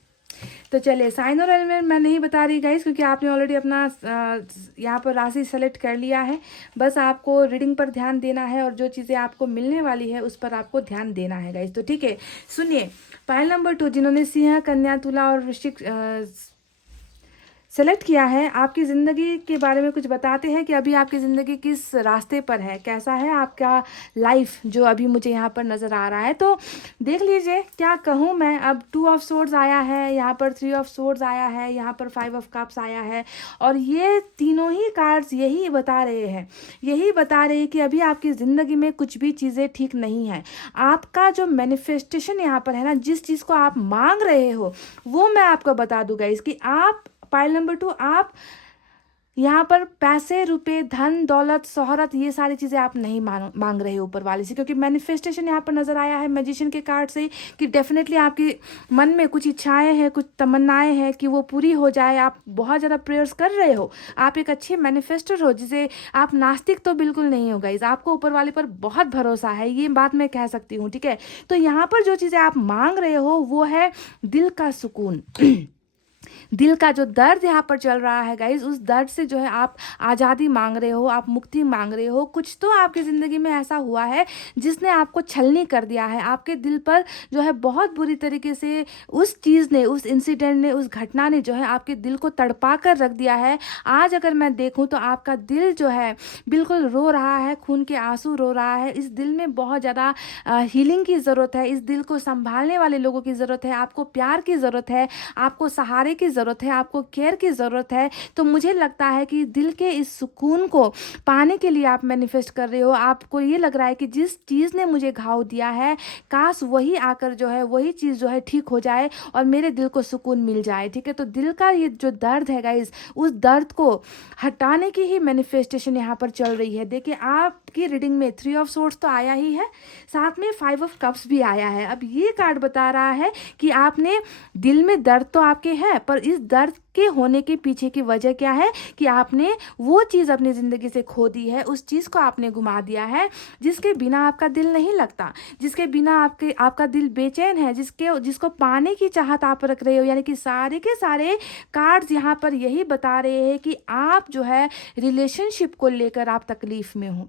तो चलिए साइन और एलिमेंट मैं नहीं बता रही गाइस क्योंकि आपने ऑलरेडी अपना यहाँ पर राशि सेलेक्ट कर लिया है। बस आपको रीडिंग पर ध्यान देना है और जो चीज़ें आपको मिलने वाली है उस पर आपको ध्यान देना है गाइस। तो ठीक है, सुनिए पाइल नंबर 2 जिन्होंने सिंह, कन्या, तुला और वृश्चिक सेलेक्ट किया है, आपकी ज़िंदगी के बारे में कुछ बताते हैं कि अभी आपकी ज़िंदगी किस रास्ते पर है, कैसा है आपका लाइफ जो अभी मुझे यहाँ पर नज़र आ रहा है। तो देख लीजिए क्या कहूँ मैं। अब 2 ऑफ सोर्ड्स आया है, यहाँ पर 3 ऑफ सोर्ड्स आया है, यहाँ पर 5 ऑफ कप्स आया है और ये तीनों ही कार्ड्स यही बता रहे हैं, यही बता रहे हैं कि अभी आपकी ज़िंदगी में कुछ भी चीज़ें ठीक नहीं है। आपका जो मैनिफेस्टेशन यहाँ पर है ना, जिस चीज़ को आप मांग रहे हो वो मैं आपको बता दूंगा इसकी। आप पाइल नंबर 2 आप यहाँ पर पैसे, रुपए, धन, दौलत, शोहरत, ये सारी चीज़ें आप नहीं मांग रहे हो ऊपर वाले से, क्योंकि मैनिफेस्टेशन यहाँ पर नज़र आया है मैजिशियन के कार्ड से कि डेफिनेटली आपकी मन में कुछ इच्छाएं हैं, कुछ तमन्नाएं हैं कि वो पूरी हो जाए। आप बहुत ज़्यादा प्रेयर्स कर रहे हो, आप एक अच्छे मैनिफेस्टर हो, जिसे आप नास्तिक तो बिल्कुल नहीं हो गाइस, आपको ऊपर वाले पर बहुत भरोसा है, ये बात मैं कह सकती हूँ, ठीक है। तो यहाँ पर जो चीज़ें आप मांग रहे हो वो है दिल का सुकून। दिल का जो दर्द यहाँ पर चल रहा है गाइज, उस दर्द से जो है आप आज़ादी मांग रहे हो, आप मुक्ति मांग रहे हो। कुछ तो आपकी ज़िंदगी में ऐसा हुआ है जिसने आपको छलनी कर दिया है, आपके दिल पर जो है बहुत बुरी तरीके से उस चीज़ ने, उस इंसिडेंट ने, उस घटना ने जो है आपके दिल को तड़पा कर रख दिया है। आज अगर मैं देखूँ तो आपका दिल जो है बिल्कुल रो रहा है, खून के आंसू रो रहा है। इस दिल में बहुत ज़्यादा हीलिंग की ज़रूरत है, इस दिल को संभालने वाले लोगों की ज़रूरत है, आपको प्यार की ज़रूरत है, आपको सहारे की ज़रूरत है, आपको केयर की ज़रूरत है। तो मुझे लगता है कि दिल के इस सुकून को पाने के लिए आप मैनिफेस्ट कर रहे हो। आपको ये लग रहा है कि जिस चीज़ ने मुझे घाव दिया है, काश वही आकर जो है वही चीज़ जो है ठीक हो जाए और मेरे दिल को सुकून मिल जाए। ठीक है, तो दिल का ये जो दर्द है गाइस, उस दर्द को हटाने की ही मैनिफेस्टेशन यहाँ पर चल रही है। देखिए आपकी रीडिंग में 3 ऑफ सोर्ड्स तो आया ही है, साथ में 5 ऑफ कप्स भी आया है। अब ये कार्ड बता रहा है कि आपने दिल में दर्द तो आपके है, पर इस दर्द के होने के पीछे की वजह क्या है कि आपने वो चीज़ अपनी ज़िंदगी से खो दी है, उस चीज़ को आपने घुमा दिया है जिसके बिना आपका दिल नहीं लगता, जिसके बिना आपका दिल बेचैन है, जिसको पाने की चाहत आप रख रहे हो। यानी कि सारे के सारे कार्ड्स यहाँ पर यही बता रहे हैं कि आप जो है रिलेशनशिप को लेकर आप तकलीफ़ में हो,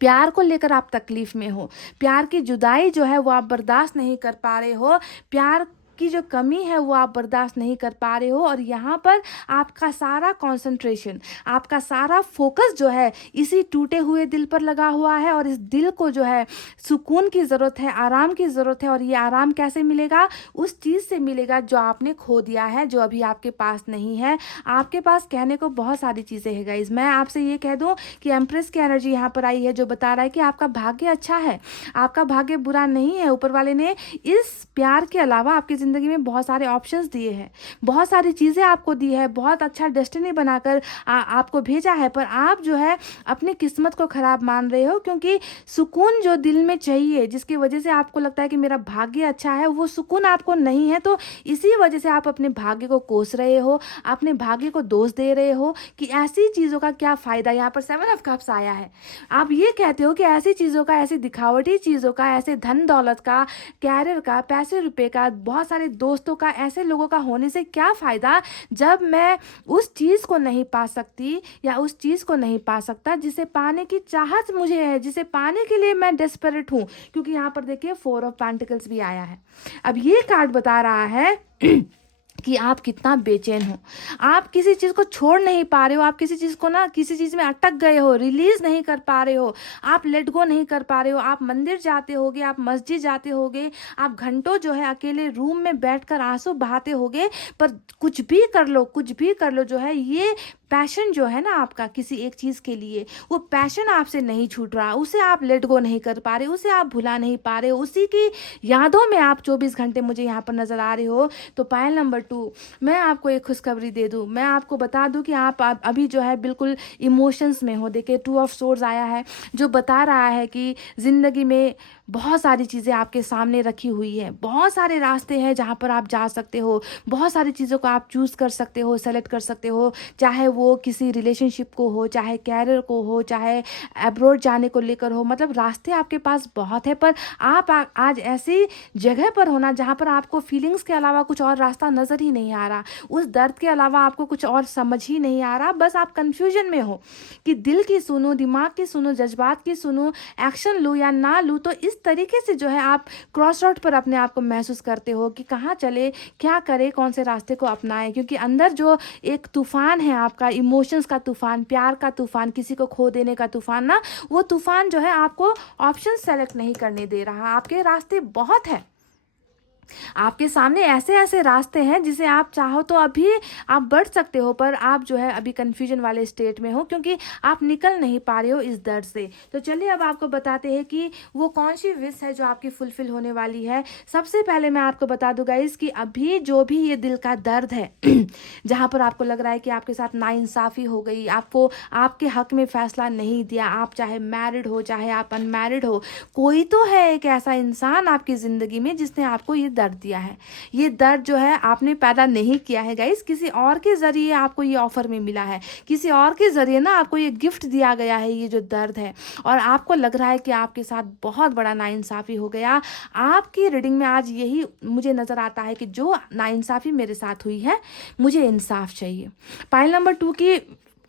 प्यार को लेकर आप तकलीफ़ में हो, प्यार की जुदाई जो है वो आप बर्दाश्त नहीं कर पा रहे हो, प्यार की जो कमी है वो आप बर्दाश्त नहीं कर पा रहे हो। और यहाँ पर आपका सारा कंसंट्रेशन, आपका सारा फोकस जो है इसी टूटे हुए दिल पर लगा हुआ है। और इस दिल को जो है सुकून की ज़रूरत है, आराम की ज़रूरत है। और ये आराम कैसे मिलेगा? उस चीज़ से मिलेगा जो आपने खो दिया है, जो अभी आपके पास नहीं है। आपके पास कहने को बहुत सारी चीज़ें हैं गाइस। मैं आपसे ये कह दूँ कि एम्प्रेस की एनर्जी यहाँ पर आई है जो बता रहा है कि आपका भाग्य अच्छा है, आपका भाग्य बुरा नहीं है। ऊपर वाले ने इस प्यार के अलावा आपकी ज़िंदगी में बहुत सारे ऑप्शंस दिए हैं, बहुत सारी चीज़ें आपको दी है, बहुत अच्छा डेस्टिनी बनाकर आपको भेजा है। पर आप जो है अपनी किस्मत को ख़राब मान रहे हो, क्योंकि सुकून जो दिल में चाहिए, जिसकी वजह से आपको लगता है कि मेरा भाग्य अच्छा है, वो सुकून आपको नहीं है। तो इसी वजह से आप अपने भाग्य को कोस रहे हो, अपने भाग्य को दोष दे रहे हो कि ऐसी चीज़ों का क्या फ़ायदा। यहाँ पर 7 ऑफ कप्स आया है। आप ये कहते हो कि ऐसी चीज़ों का, ऐसी दिखावटी चीज़ों का, ऐसे धन दौलत का, कैरियर का, पैसे रुपए का, बहुत सारे दोस्तों का, ऐसे लोगों का होने से क्या फ़ायदा जब मैं उस चीज़ को नहीं पा सकती या उस चीज़ को नहीं पा सकता जिसे पाने की चाहत मुझे है, जिसे पाने के लिए मैं डेस्परेट हूँ। क्योंकि यहाँ पर देखिए 4 ऑफ पेंटिकल्स भी आया है। अब ये कार्ड बता रहा है कि आप कितना बेचैन हो, आप किसी चीज़ को छोड़ नहीं पा रहे हो, आप किसी चीज़ को ना, किसी चीज़ में अटक गए हो, रिलीज़ नहीं कर पा रहे हो, आप लेट गो नहीं कर पा रहे हो। आप मंदिर जाते होगे, आप मस्जिद जाते होगे, आप घंटों जो है अकेले रूम में बैठकर आंसू बहाते होगे, पर कुछ भी कर लो, कुछ भी कर लो, जो है ये पैशन जो है ना आपका किसी एक चीज़ के लिए, वो पैशन आपसे नहीं छूट रहा, उसे आप लेट गो नहीं कर पा रहे, उसे आप भुला नहीं पा रहे हो, उसी की यादों में आप 24 घंटे मुझे यहाँ पर नज़र आ रहे हो। तो पायल नंबर 2, मैं आपको एक खुशखबरी दे दूँ, मैं आपको बता दूँ कि आप अभी जो है बिल्कुल इमोशंस में हो। देखिए 2 ऑफ सोर्ड्स आया है जो बता रहा है कि ज़िंदगी में बहुत सारी चीज़ें आपके सामने रखी हुई है, बहुत सारे रास्ते हैं जहाँ पर आप जा सकते हो, बहुत सारी चीज़ों को आप चूज़ कर सकते हो, सेलेक्ट कर सकते हो, चाहे वो किसी रिलेशनशिप को हो, चाहे कैरियर को हो, चाहे अब्रॉड जाने को लेकर हो। मतलब रास्ते आपके पास बहुत है, पर आप आज ऐसी जगह पर होना जहाँ पर आपको फीलिंग्स के अलावा कुछ और रास्ता नज़र ही नहीं आ रहा, उस दर्द के अलावा आपको कुछ और समझ ही नहीं आ रहा। बस आप कन्फ्यूजन में हो कि दिल की सुनो, दिमाग की सुनो, जज्बात की सुनो, एक्शन लूँ या ना लूँ। तो इस तरीके से जो है आप क्रॉस रोड पर अपने आप को महसूस करते हो कि कहाँ चले, क्या करे, कौन से रास्ते को अपनाएं। क्योंकि अंदर जो एक तूफान है आपका, इमोशंस का तूफान, प्यार का तूफान, किसी को खो देने का तूफान ना, वो तूफान जो है आपको ऑप्शन सेलेक्ट नहीं करने दे रहा। आपके रास्ते बहुत है, आपके सामने ऐसे ऐसे रास्ते हैं जिसे आप चाहो तो अभी आप बढ़ सकते हो, पर आप जो है अभी कन्फ्यूजन वाले स्टेट में हो क्योंकि आप निकल नहीं पा रहे हो इस दर्द से। तो चलिए अब आपको बताते हैं कि वो कौन सी विश है जो आपकी फुलफिल होने वाली है। सबसे पहले मैं आपको बता दूं गाइस कि अभी जो भी ये दिल का दर्द है जहाँ पर आपको लग रहा है कि आपके साथ नाइंसाफ़ी हो गई, आपको आपके हक में फैसला नहीं दिया, आप चाहे मैरिड हो चाहे आप अनमैरिड हो, कोई तो है एक ऐसा इंसान आपकी ज़िंदगी में जिसने आपको ये दर्द दिया है। ये दर्द जो है आपने पैदा नहीं किया है गाइस, किसी और के ज़रिए आपको ये ऑफ़र में मिला है, किसी और के ज़रिए ना आपको ये गिफ्ट दिया गया है, ये जो दर्द है। और आपको लग रहा है कि आपके साथ बहुत बड़ा नाइंसाफ़ी हो गया। आपकी रीडिंग में आज यही मुझे नज़र आता है कि जो नाइंसाफ़ी मेरे साथ हुई है, मुझे इंसाफ चाहिए। पाइल नंबर 2 की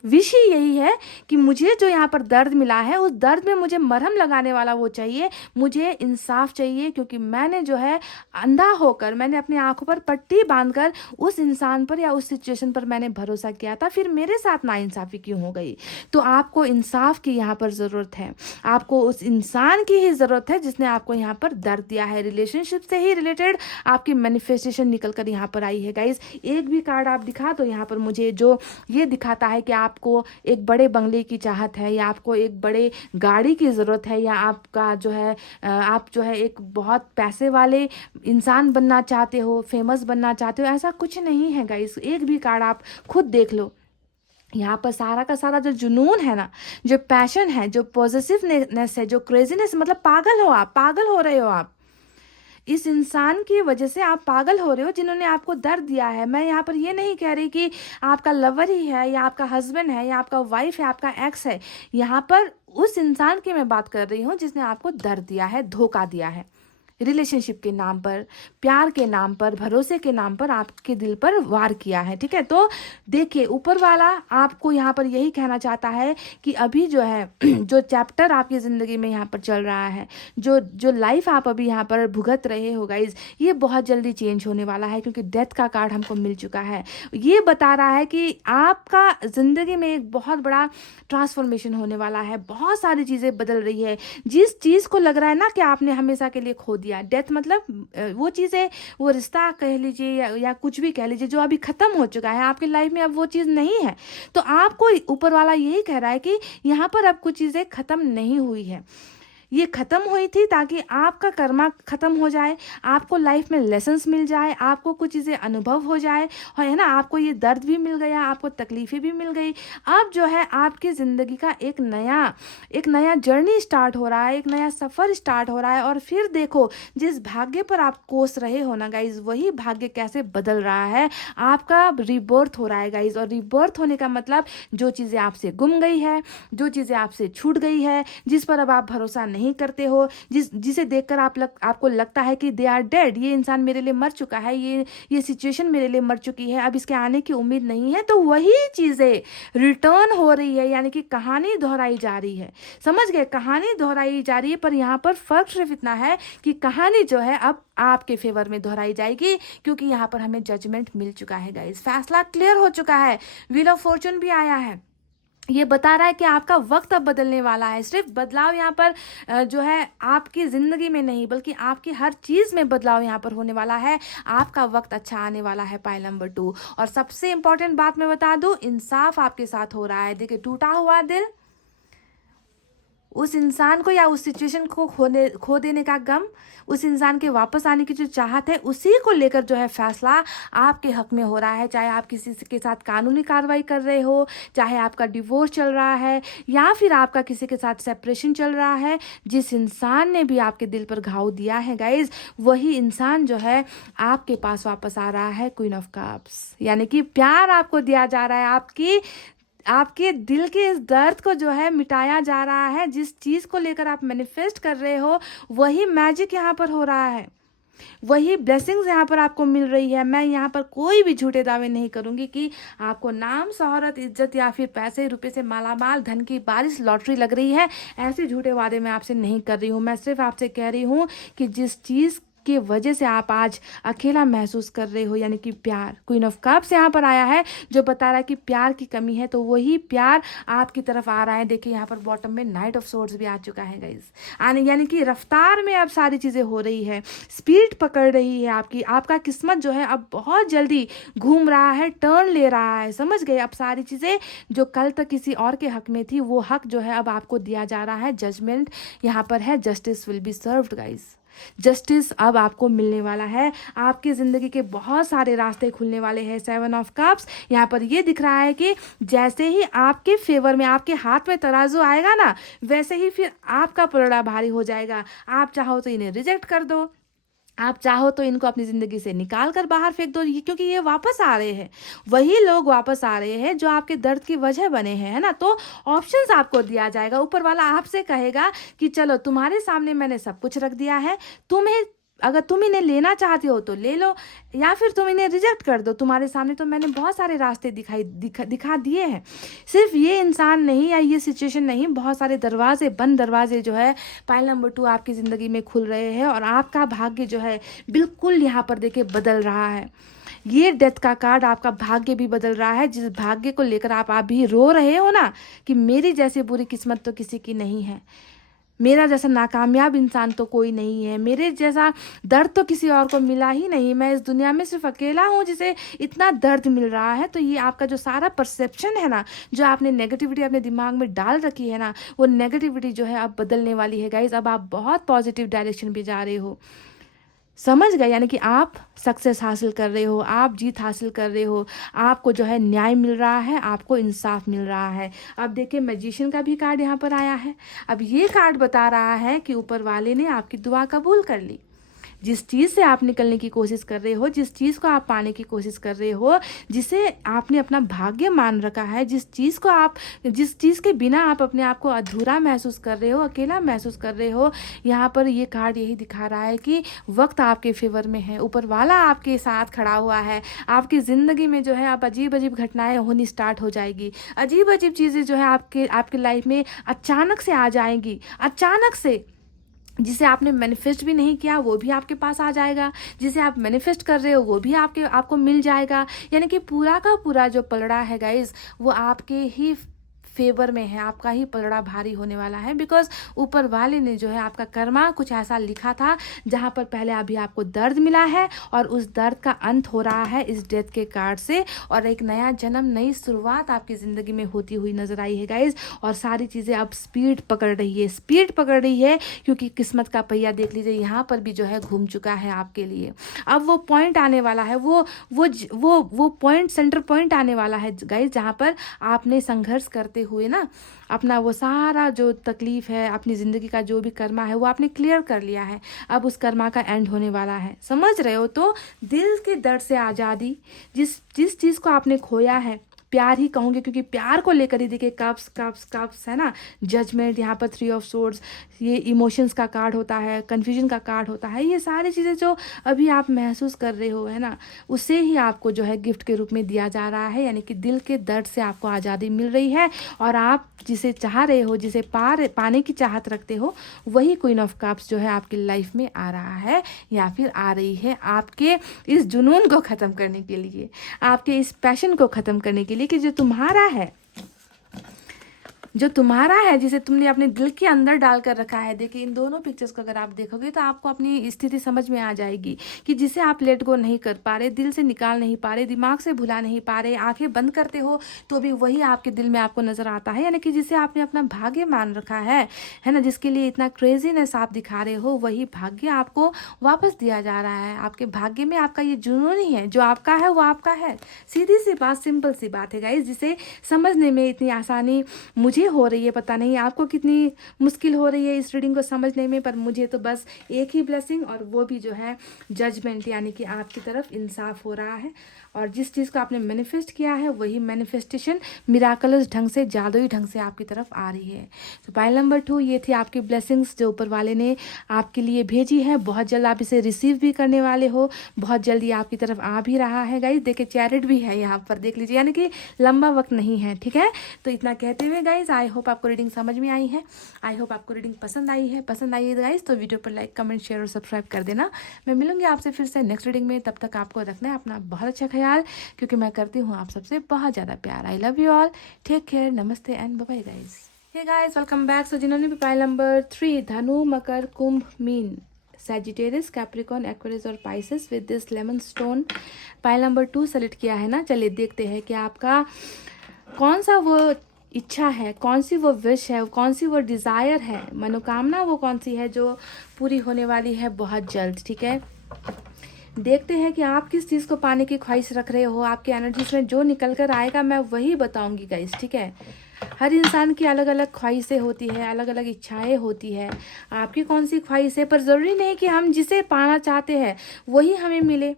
विश ही यही है कि मुझे जो यहाँ पर दर्द मिला है, उस दर्द में मुझे मरहम लगाने वाला वो चाहिए, मुझे इंसाफ चाहिए। क्योंकि मैंने जो है अंधा होकर, मैंने अपनी आंखों पर पट्टी बांधकर उस इंसान पर या उस सिचुएशन पर मैंने भरोसा किया था, फिर मेरे साथ नाइंसाफ़ी क्यों हो गई। तो आपको इंसाफ की यहाँ पर ज़रूरत है, आपको उस इंसान की ही ज़रूरत है जिसने आपको यहाँ पर दर्द दिया है। रिलेशनशिप से ही रिलेटेड आपकी मैनिफेस्टेशन निकल कर यहाँ पर आई है गाइज। एक भी कार्ड आप दिखा तो यहाँ पर मुझे जो ये दिखाता है कि आपको एक बड़े बंगले की चाहत है, या आपको एक बड़े गाड़ी की ज़रूरत है, या आपका जो है आप जो है एक बहुत पैसे वाले इंसान बनना चाहते हो, फेमस बनना चाहते हो। ऐसा कुछ नहीं है गाइस। एक भी कार्ड आप खुद देख लो, यहाँ पर सारा का सारा जो जुनून है ना, जो पैशन है, जो पॉजिटिवनेस है, जो क्रेजीनेस, मतलब पागल हो आप, पागल हो रहे हो आप। इस इंसान की वजह से आप पागल हो रहे हो जिन्होंने आपको दर्द दिया है। मैं यहाँ पर ये नहीं कह रही कि आपका लवर ही है, या आपका हस्बैंड है, या आपका वाइफ है, आपका एक्स है। यहाँ पर उस इंसान की मैं बात कर रही हूँ जिसने आपको दर्द दिया है, धोखा दिया है। रिलेशनशिप के नाम पर, प्यार के नाम पर, भरोसे के नाम पर आपके दिल पर वार किया है। ठीक है, तो देखिए ऊपर वाला आपको यहाँ पर यही कहना चाहता है कि अभी जो है जो चैप्टर आपकी ज़िंदगी में यहाँ पर चल रहा है, जो जो लाइफ आप अभी यहाँ पर भुगत रहे हो गाइज, ये बहुत जल्दी चेंज होने वाला है। क्योंकि डेथ का कार्ड हमको मिल चुका है। ये बता रहा है कि आपका ज़िंदगी में एक बहुत बड़ा ट्रांसफॉर्मेशन होने वाला है, बहुत सारी चीज़ें बदल रही है। जिस चीज़ को लग रहा है ना कि आपने हमेशा के लिए खो दिया, डेथ मतलब वो चीज़ें, वो रिश्ता कह लीजिए या कुछ भी कह लीजिए, जो अभी ख़त्म हो चुका है आपकी लाइफ में, अब वो चीज़ नहीं है। तो आपको ऊपर वाला यही कह रहा है कि यहाँ पर अब कुछ चीज़ें ख़त्म नहीं हुई है, ये ख़त्म हुई थी ताकि आपका कर्मा ख़त्म हो जाए, आपको लाइफ में लेसन्स मिल जाए, आपको कुछ चीज़ें अनुभव हो जाए, है ना। आपको ये दर्द भी मिल गया, आपको तकलीफ़ें भी मिल गई। अब जो है आपकी ज़िंदगी का एक नया जर्नी स्टार्ट हो रहा है, एक नया सफ़र स्टार्ट हो रहा है। और फिर देखो, जिस भाग्य पर आप कोस रहे हो ना गाइज, वही भाग्य कैसे बदल रहा है। आपका रिबर्थ हो रहा है गाइज। और रिबर्थ होने का मतलब जो चीज़ें आपसे गुम गई है, जो चीज़ें आपसे छूट गई है, जिस पर अब आप भरोसा नहीं करते हो, जिसे देखकर आपको लगता है कि दे आर डेड, ये इंसान मेरे लिए मर चुका है, ये सिचुएशन मेरे लिए मर चुकी है, अब इसके आने की उम्मीद नहीं है, तो वही चीज़ें रिटर्न हो रही है। यानी कि कहानी दोहराई जा रही है। समझ गए, कहानी दोहराई जा रही है। पर यहाँ पर फर्क सिर्फ इतना है कि कहानी जो है अब आपके फेवर में दोहराई जाएगी, क्योंकि यहाँ पर हमें जजमेंट मिल चुका है गाइस, फैसला क्लियर हो चुका है, व्हील ऑफ फॉर्चून भी आया है। ये बता रहा है कि आपका वक्त अब बदलने वाला है। सिर्फ बदलाव यहाँ पर जो है आपकी ज़िंदगी में नहीं, बल्कि आपकी हर चीज़ में बदलाव यहाँ पर होने वाला है। आपका वक्त अच्छा आने वाला है, पाइल नंबर 2। और सबसे इम्पोर्टेंट बात मैं बता दूँ, इंसाफ आपके साथ हो रहा है। देखिए, टूटा हुआ दिल, उस इंसान को या उस सिचुएशन को खो देने का गम, उस इंसान के वापस आने की जो चाहत है, उसी को लेकर जो है फैसला आपके हक में हो रहा है। चाहे आप किसी के साथ कानूनी कार्रवाई कर रहे हो, चाहे आपका डिवोर्स चल रहा है, या फिर आपका किसी के साथ सेपरेशन चल रहा है, जिस इंसान ने भी आपके दिल पर घाव दिया है गाइज, वही इंसान जो है आपके पास वापस आ रहा है। क्वीन ऑफ कप्स, यानी कि प्यार आपको दिया जा रहा है, आपके दिल के इस दर्द को जो है मिटाया जा रहा है। जिस चीज़ को लेकर आप मैनिफेस्ट कर रहे हो, वही मैजिक यहाँ पर हो रहा है, वही ब्लेसिंग्स यहाँ पर आपको मिल रही है। मैं यहाँ पर कोई भी झूठे दावे नहीं करूँगी कि आपको नाम, शोहरत, इज्जत या फिर पैसे रुपए से मालामाल, धन की बारिश, लॉटरी लग रही है। ऐसे झूठे वादे मैं आपसे नहीं कर रही हूँ। मैं सिर्फ आपसे कह रही हूँ कि जिस चीज़ की वजह से आप आज अकेला महसूस कर रहे हो, यानी कि प्यार, क्वीन ऑफ कप्स यहाँ पर आया है, जो बता रहा है कि प्यार की कमी है, तो वही प्यार आपकी तरफ आ रहा है। देखिए यहाँ पर बॉटम में नाइट ऑफ सोर्ड्स भी आ चुका है गाइस, यानी कि रफ्तार में अब सारी चीज़ें हो रही है, स्पीड पकड़ रही है आपका किस्मत जो है अब बहुत जल्दी घूम रहा है, टर्न ले रहा है। समझ गए, अब सारी चीज़ें जो कल तक किसी और के हक में थी, वो हक जो है अब आपको दिया जा रहा है। जजमेंट यहाँ पर है, justice will be served guys. Justice अब आपको मिलने वाला है। आपकी ज़िंदगी के बहुत सारे रास्ते खुलने वाले हैं। 7 ऑफ कप्स यहाँ पर ये दिख रहा है कि जैसे ही आपके फेवर में, आपके हाथ में तराजू आएगा ना, वैसे ही फिर आपका पलड़ा भारी हो जाएगा। आप चाहो तो इन्हें रिजेक्ट कर दो, आप चाहो तो इनको अपनी ज़िंदगी से निकाल कर बाहर फेंक दो, क्योंकि ये वापस आ रहे हैं, वही लोग वापस आ रहे हैं जो आपके दर्द की वजह बने हैं, है ना। तो ऑप्शंस आपको दिया जाएगा, ऊपर वाला आपसे कहेगा कि चलो तुम्हारे सामने मैंने सब कुछ रख दिया है, तुम्हें अगर तुम इन्हें लेना चाहते हो तो ले लो, या फिर तुम इन्हें रिजेक्ट कर दो। तुम्हारे सामने तो मैंने बहुत सारे रास्ते दिखा दिए हैं। सिर्फ ये इंसान नहीं या ये सिचुएशन नहीं, बहुत सारे दरवाजे, बंद दरवाजे जो है पाइल नंबर 2 आपकी ज़िंदगी में खुल रहे हैं, और आपका भाग्य जो है बिल्कुल यहाँ पर देखिए बदल रहा है। ये डेथ का कार्ड आपका भाग्य भी बदल रहा है। जिस भाग्य को लेकर आप अभी रो रहे हो ना कि मेरी जैसी बुरी किस्मत तो किसी की नहीं है, मेरा जैसा नाकामयाब इंसान तो कोई नहीं है, मेरे जैसा दर्द तो किसी और को मिला ही नहीं, मैं इस दुनिया में सिर्फ अकेला हूँ जिसे इतना दर्द मिल रहा है। तो ये आपका जो सारा परसेप्शन है ना, जो आपने नेगेटिविटी अपने दिमाग में डाल रखी है ना, वो नेगेटिविटी जो है अब बदलने वाली है गाइज। अब आप बहुत पॉजिटिव डायरेक्शन पे जा रहे हो, समझ गए, यानी कि आप सक्सेस हासिल कर रहे हो, आप जीत हासिल कर रहे हो, आपको जो है न्याय मिल रहा है, आपको इंसाफ मिल रहा है। अब देखिए मैजिशियन का भी कार्ड यहाँ पर आया है। अब ये कार्ड बता रहा है कि ऊपर वाले ने आपकी दुआ कबूल कर ली। जिस चीज़ से आप निकलने की कोशिश कर रहे हो, जिस चीज़ को आप पाने की कोशिश कर रहे हो, जिसे आपने अपना भाग्य मान रखा है, जिस चीज़ के बिना आप अपने आप को अधूरा महसूस कर रहे हो, अकेला महसूस कर रहे हो, यहाँ पर ये कार्ड यही दिखा रहा है कि वक्त आपके फेवर में है, ऊपर वाला आपके साथ खड़ा हुआ है। आपकी ज़िंदगी में जो है आप अजीब अजीब घटनाएं होनी स्टार्ट हो जाएगी, अजीब अजीब चीज़ें जो है आपके लाइफ में अचानक से आ जाएंगी, अचानक से। जिसे आपने मैनिफेस्ट भी नहीं किया वो भी आपके पास आ जाएगा, जिसे आप मैनिफेस्ट कर रहे हो वो भी आपको मिल जाएगा। यानी कि पूरा का पूरा जो पलड़ा है गाइज, वो आपके ही फेवर में है, आपका ही पलड़ा भारी होने वाला है। बिकॉज ऊपर वाले ने जो है आपका कर्मा कुछ ऐसा लिखा था जहाँ पर पहले अभी आपको दर्द मिला है, और उस दर्द का अंत हो रहा है इस डेथ के कार्ड से, और एक नया जन्म, नई शुरुआत आपकी ज़िंदगी में होती हुई नजर आई है गाइज। और सारी चीज़ें अब स्पीड पकड़ रही है, क्योंकि किस्मत का पहिया देख लीजिए यहाँ पर भी जो है घूम चुका है आपके लिए। अब वो पॉइंट आने वाला है, वो पॉइंट, सेंटर पॉइंट आने वाला है गाइज, जहाँ पर आपने संघर्ष करते हुए ना अपना वो सारा जो तकलीफ है, अपनी ज़िंदगी का जो भी कर्मा है वो आपने क्लियर कर लिया है। अब उस कर्मा का एंड होने वाला है, समझ रहे हो। तो दिल के दर्द से आज़ादी, जिस चीज़ को आपने खोया है, प्यार ही कहूँगी, क्योंकि प्यार को लेकर ही देखिए कप्स है ना, जजमेंट, यहाँ पर 3 ऑफ सोर्ड्स, ये इमोशंस का कार्ड होता है, कन्फ्यूजन का कार्ड होता है। ये सारी चीज़ें जो अभी आप महसूस कर रहे हो है ना, उसे ही आपको जो है गिफ्ट के रूप में दिया जा रहा है। यानी कि दिल के दर्द से आपको आज़ादी मिल रही है, और आप जिसे चाह रहे हो, जिसे पाने की चाहत रखते हो, वही क्वीन ऑफ कप्स जो है आपकी लाइफ में आ रहा है, या फिर आ रही है, आपके इस जुनून को ख़त्म करने के लिए, आपके इस पैशन को ख़त्म करने के लिए, कि जो तुम्हारा है, जिसे तुमने अपने दिल के अंदर डाल कर रखा है। देखिए इन दोनों पिक्चर्स को अगर आप देखोगे तो आपको अपनी स्थिति समझ में आ जाएगी कि जिसे आप लेट गो नहीं कर पा रहे, दिल से निकाल नहीं पा रहे, दिमाग से भुला नहीं पा रहे, आंखें बंद करते हो तो भी वही आपके दिल में आपको नजर आता है। यानी कि जिसे आपने अपना भाग्य मान रखा है ना, जिसके लिए इतना क्रेजीनेस आप दिखा रहे हो, वही भाग्य आपको वापस दिया जा रहा है। आपके भाग्य में आपका ये जुनून ही है, जो आपका है वो आपका है। सीधी सी बात, सिंपल सी बात है गाइस, जिसे समझने में इतनी आसानी मुझे हो रही है, पता नहीं आपको कितनी मुश्किल हो रही है इस रीडिंग को समझने में, पर मुझे तो बस एक ही ब्लेसिंग, और वो भी जो है जजमेंट, यानी कि आपकी तरफ इंसाफ हो रहा है। और जिस चीज़ को आपने मैनिफेस्ट किया है वही मैनिफेस्टेशन मिराकलस ढंग से, जादुई ढंग से आपकी तरफ आ रही है। तो पाइल नंबर 2, ये थी आपकी ब्लेसिंग्स जो ऊपर वाले ने आपके लिए भेजी है। बहुत जल्द आप इसे रिसीव भी करने वाले हो, बहुत जल्दी आपकी तरफ आ भी रहा है गाइज। देखिए चैरिट भी है यहाँ पर, देख लीजिए, यानी कि लंबा वक्त नहीं है, ठीक है। तो इतना कहते हुए गाइज, आई होप आपको रीडिंग समझ में आई है, आई होप आपको रीडिंग पसंद आई है गाइज। तो वीडियो पर लाइक, कमेंट, शेयर और सब्सक्राइब कर देना। मैं मिलूंगी आपसे फिर से नेक्स्ट रीडिंग में, तब तक आपको रखना है अपना बहुत अच्छा ख्याल, क्योंकि मैं करती हूँ आप सबसे बहुत ज़्यादा प्यार। I love you all, take care, नमस्ते and bye bye guys. Hey guys, welcome back. So जिन्होंने भी पाइल नंबर 3 धनु, मकर, कुंभ, मीन, सैजिटेरियस, कैप्रिकॉर्न, एक्वेरियस और Pisces with this lemon stone pile number 2 select किया है ना, चलिए देखते हैं कि आपका कौन सा वो इच्छा है, कौन सी वो विश है, कौन सी वो डिज़ायर है, मनोकामना वो कौन सी है जो पूरी होने वाली है बहुत जल्द, ठीक है। देखते हैं कि आप किस चीज़ को पाने की ख्वाहिश रख रहे हो। आपकी एनर्जीज में जो निकल कर आएगा मैं वही बताऊंगी गाइस, ठीक है। हर इंसान की अलग अलग ख्वाहिशें होती है, अलग अलग इच्छाएं होती है। आपकी कौन सी ख्वाहिश है? पर ज़रूरी नहीं कि हम जिसे पाना चाहते हैं वही हमें मिले।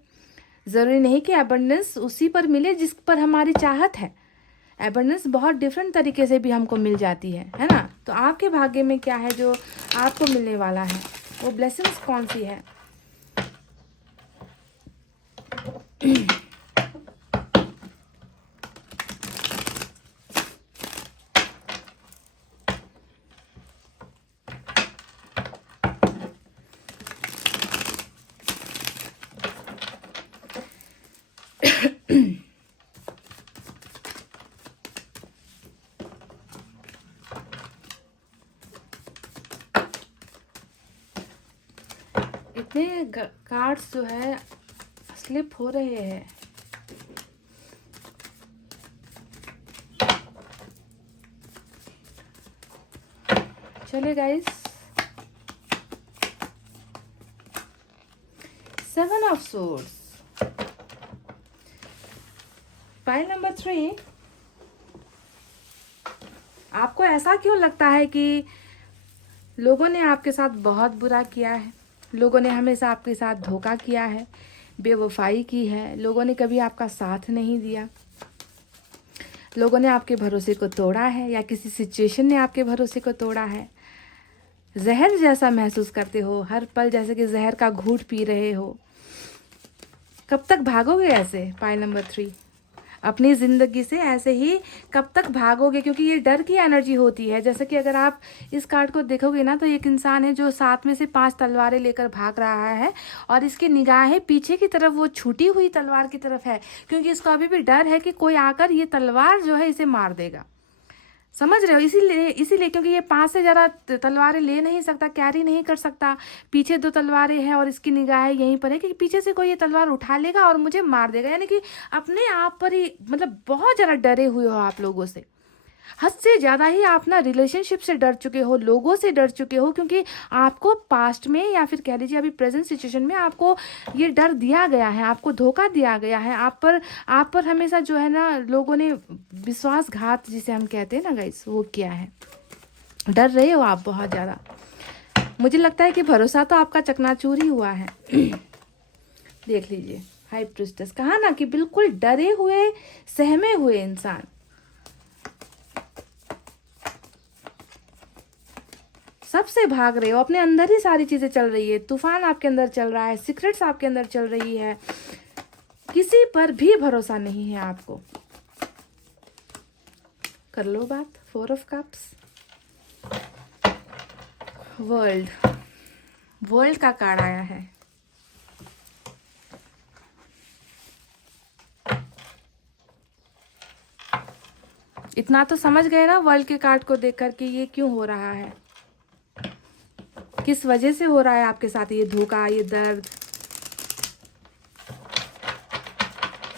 ज़रूरी नहीं कि अबंडेंस उसी पर मिले जिस पर हमारी चाहत है। अबंडेंस बहुत डिफरेंट तरीके से भी हमको मिल जाती है ना। तो आपके भाग्य में क्या है जो आपको मिलने वाला है? वो ब्लेसिंग्स कौन सी है? इतने कार्ड्स जो है स्लिप हो रहे हैं। चलिए guys, 7 of swords, pile number 3। आपको ऐसा क्यों लगता है कि लोगों ने आपके साथ बहुत बुरा किया है? लोगों ने हमेशा आपके साथ धोखा किया है, बेवफाई की है। लोगों ने कभी आपका साथ नहीं दिया। लोगों ने आपके भरोसे को तोड़ा है, या किसी सिचुएशन ने आपके भरोसे को तोड़ा है। जहर जैसा महसूस करते हो हर पल, जैसे कि जहर का घूंट पी रहे हो। कब तक भागोगे ऐसे? पाइल नंबर 3, अपनी ज़िंदगी से ऐसे ही कब तक भागोगे? क्योंकि ये डर की एनर्जी होती है। जैसे कि अगर आप इस कार्ड को देखोगे ना, तो एक इंसान है जो 7 में से 5 तलवारें लेकर भाग रहा है, और इसकी निगाहें पीछे की तरफ वो छूटी हुई तलवार की तरफ है, क्योंकि इसको अभी भी डर है कि कोई आकर ये तलवार जो है इसे मार देगा। समझ रहे हो? इसीलिए क्योंकि ये 5 से ज़्यादा तलवारें ले नहीं सकता, कैरी नहीं कर सकता। पीछे 2 तलवारें हैं और इसकी निगाह यहीं पर है कि पीछे से कोई ये तलवार उठा लेगा और मुझे मार देगा। यानी कि अपने आप पर ही, मतलब बहुत ज़्यादा डरे हुए हो आप लोगों से। हद से ज़्यादा ही आप ना रिलेशनशिप से डर चुके हो, लोगों से डर चुके हो, क्योंकि आपको पास्ट में या फिर कह लीजिए अभी प्रेजेंट सिचुएशन में आपको ये डर दिया गया है, आपको धोखा दिया गया है। आप पर हमेशा जो है ना लोगों ने विश्वासघात जिसे हम कहते हैं ना गाइस, वो किया है। डर रहे हो आप बहुत ज़्यादा। मुझे लगता है कि भरोसा तो आपका चकनाचूर ही हुआ है। देख लीजिए, हाई प्रिस्टेस, कहा ना कि बिल्कुल डरे हुए, सहमे हुए इंसान। सबसे भाग रहे हो, अपने अंदर ही सारी चीजें चल रही है। तूफान आपके अंदर चल रहा है, सीक्रेट्स आपके अंदर चल रही है। किसी पर भी भरोसा नहीं है आपको। कर लो बात। 4 ऑफ कप्स, वर्ल्ड का कार्ड आया है। इतना तो समझ गए ना वर्ल्ड के कार्ड को देखकर कि ये क्यों हो रहा है, किस वजह से हो रहा है आपके साथ ये धोखा, ये दर्द।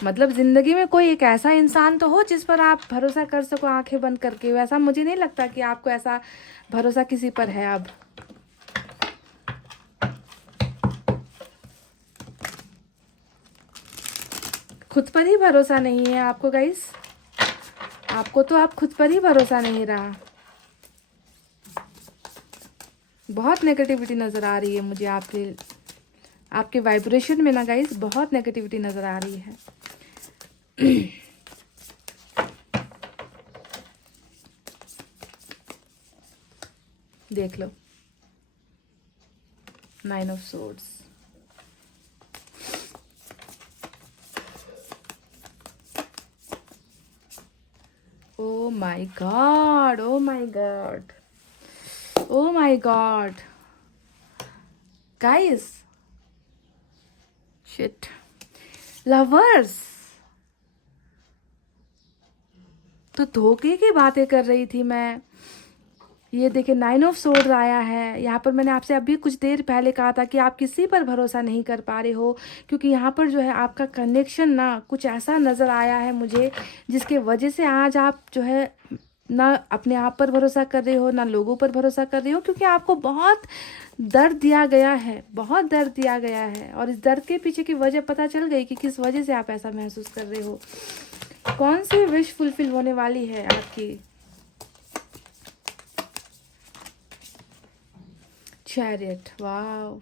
मतलब जिंदगी में कोई एक ऐसा इंसान तो हो जिस पर आप भरोसा कर सको आंखें बंद करके। वैसा मुझे नहीं लगता कि आपको ऐसा भरोसा किसी पर है अब। खुद पर ही भरोसा नहीं है आपको गाइस। आपको तो आप खुद पर ही भरोसा नहीं रहा। बहुत नेगेटिविटी नज़र आ रही है मुझे आपके वाइब्रेशन में ना गाइस, बहुत नेगेटिविटी नज़र आ रही है। देख लो, 9 of swords, O my God, O my God, O my god guys, shit, lovers. तो धोखे की बातें कर रही थी मैं। ये देखिए 9 ऑफ सोर्ड आया है। यहाँ पर मैंने आपसे अभी कुछ देर पहले कहा था कि आप किसी पर भरोसा नहीं कर पा रहे हो, क्योंकि यहाँ पर जो है आपका कनेक्शन ना कुछ ऐसा नज़र आया है मुझे, जिसके वजह से आज आप जो है ना अपने आप पर भरोसा कर रहे हो, ना लोगों पर भरोसा कर रहे हो, क्योंकि आपको बहुत दर्द दिया गया है, बहुत दर्द दिया गया है। और इस दर्द के पीछे की वजह पता चल गई कि किस वजह से आप ऐसा महसूस कर रहे हो। कौन सी विश फुलफिल होने वाली है आपकी? चैरियट, वाह,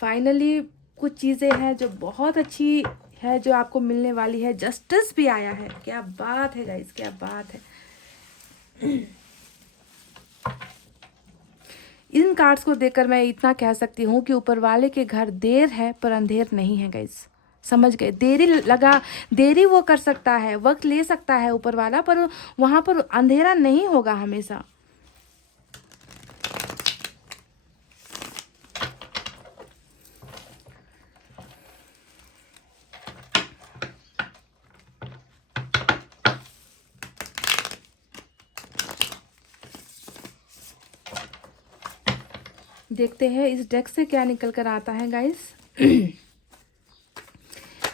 फाइनली कुछ चीज़ें हैं जो बहुत अच्छी है जो आपको मिलने वाली है। जस्टिस भी आया है, क्या बात है गाइस, क्या बात है। इन कार्ड्स को देखकर मैं इतना कह सकती हूँ कि ऊपर वाले के घर देर है पर अंधेर नहीं है गाइस, समझ गए। देरी वो कर सकता है, वक्त ले सकता है ऊपर वाला, पर वहाँ पर अंधेरा नहीं होगा हमेशा। देखते हैं इस डेक से क्या निकल कर आता है गाइस।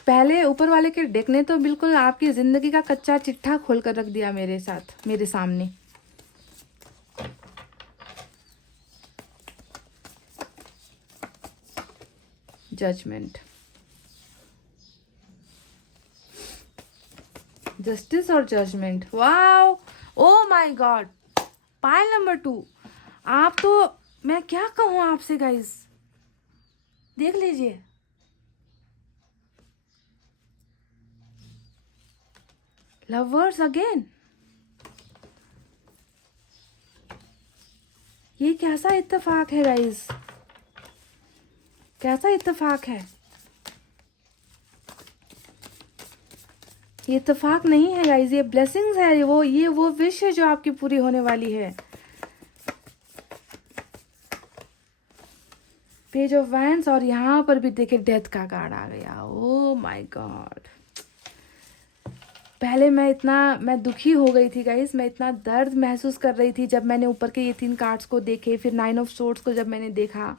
पहले ऊपर वाले के डेक ने तो बिल्कुल आपकी जिंदगी का कच्चा चिट्ठा खोल कर रख दिया मेरे साथ, मेरे सामने। जजमेंट, जस्टिस और judgement, wow, oh my god. Pile number 2, आप तो, मैं क्या कहूँ आपसे गाइस, देख लीजिए। लवर्स अगेन, ये कैसा इत्तेफाक है गाइस, कैसा इत्तेफाक है। ये इत्तेफाक नहीं है गाइस, ये ब्लेसिंग्स है, ये वो विश है जो आपकी पूरी होने वाली है। पेज ऑफ वैंड्स, और यहाँ पर भी देखिए डेथ का कार्ड आ गया। ओ माय गॉड, पहले मैं दुखी हो गई थी गाइस, मैं इतना दर्द महसूस कर रही थी जब मैंने ऊपर के ये 3 कार्ड्स को देखे, फिर 9 ऑफ सोर्ड्स को जब मैंने देखा,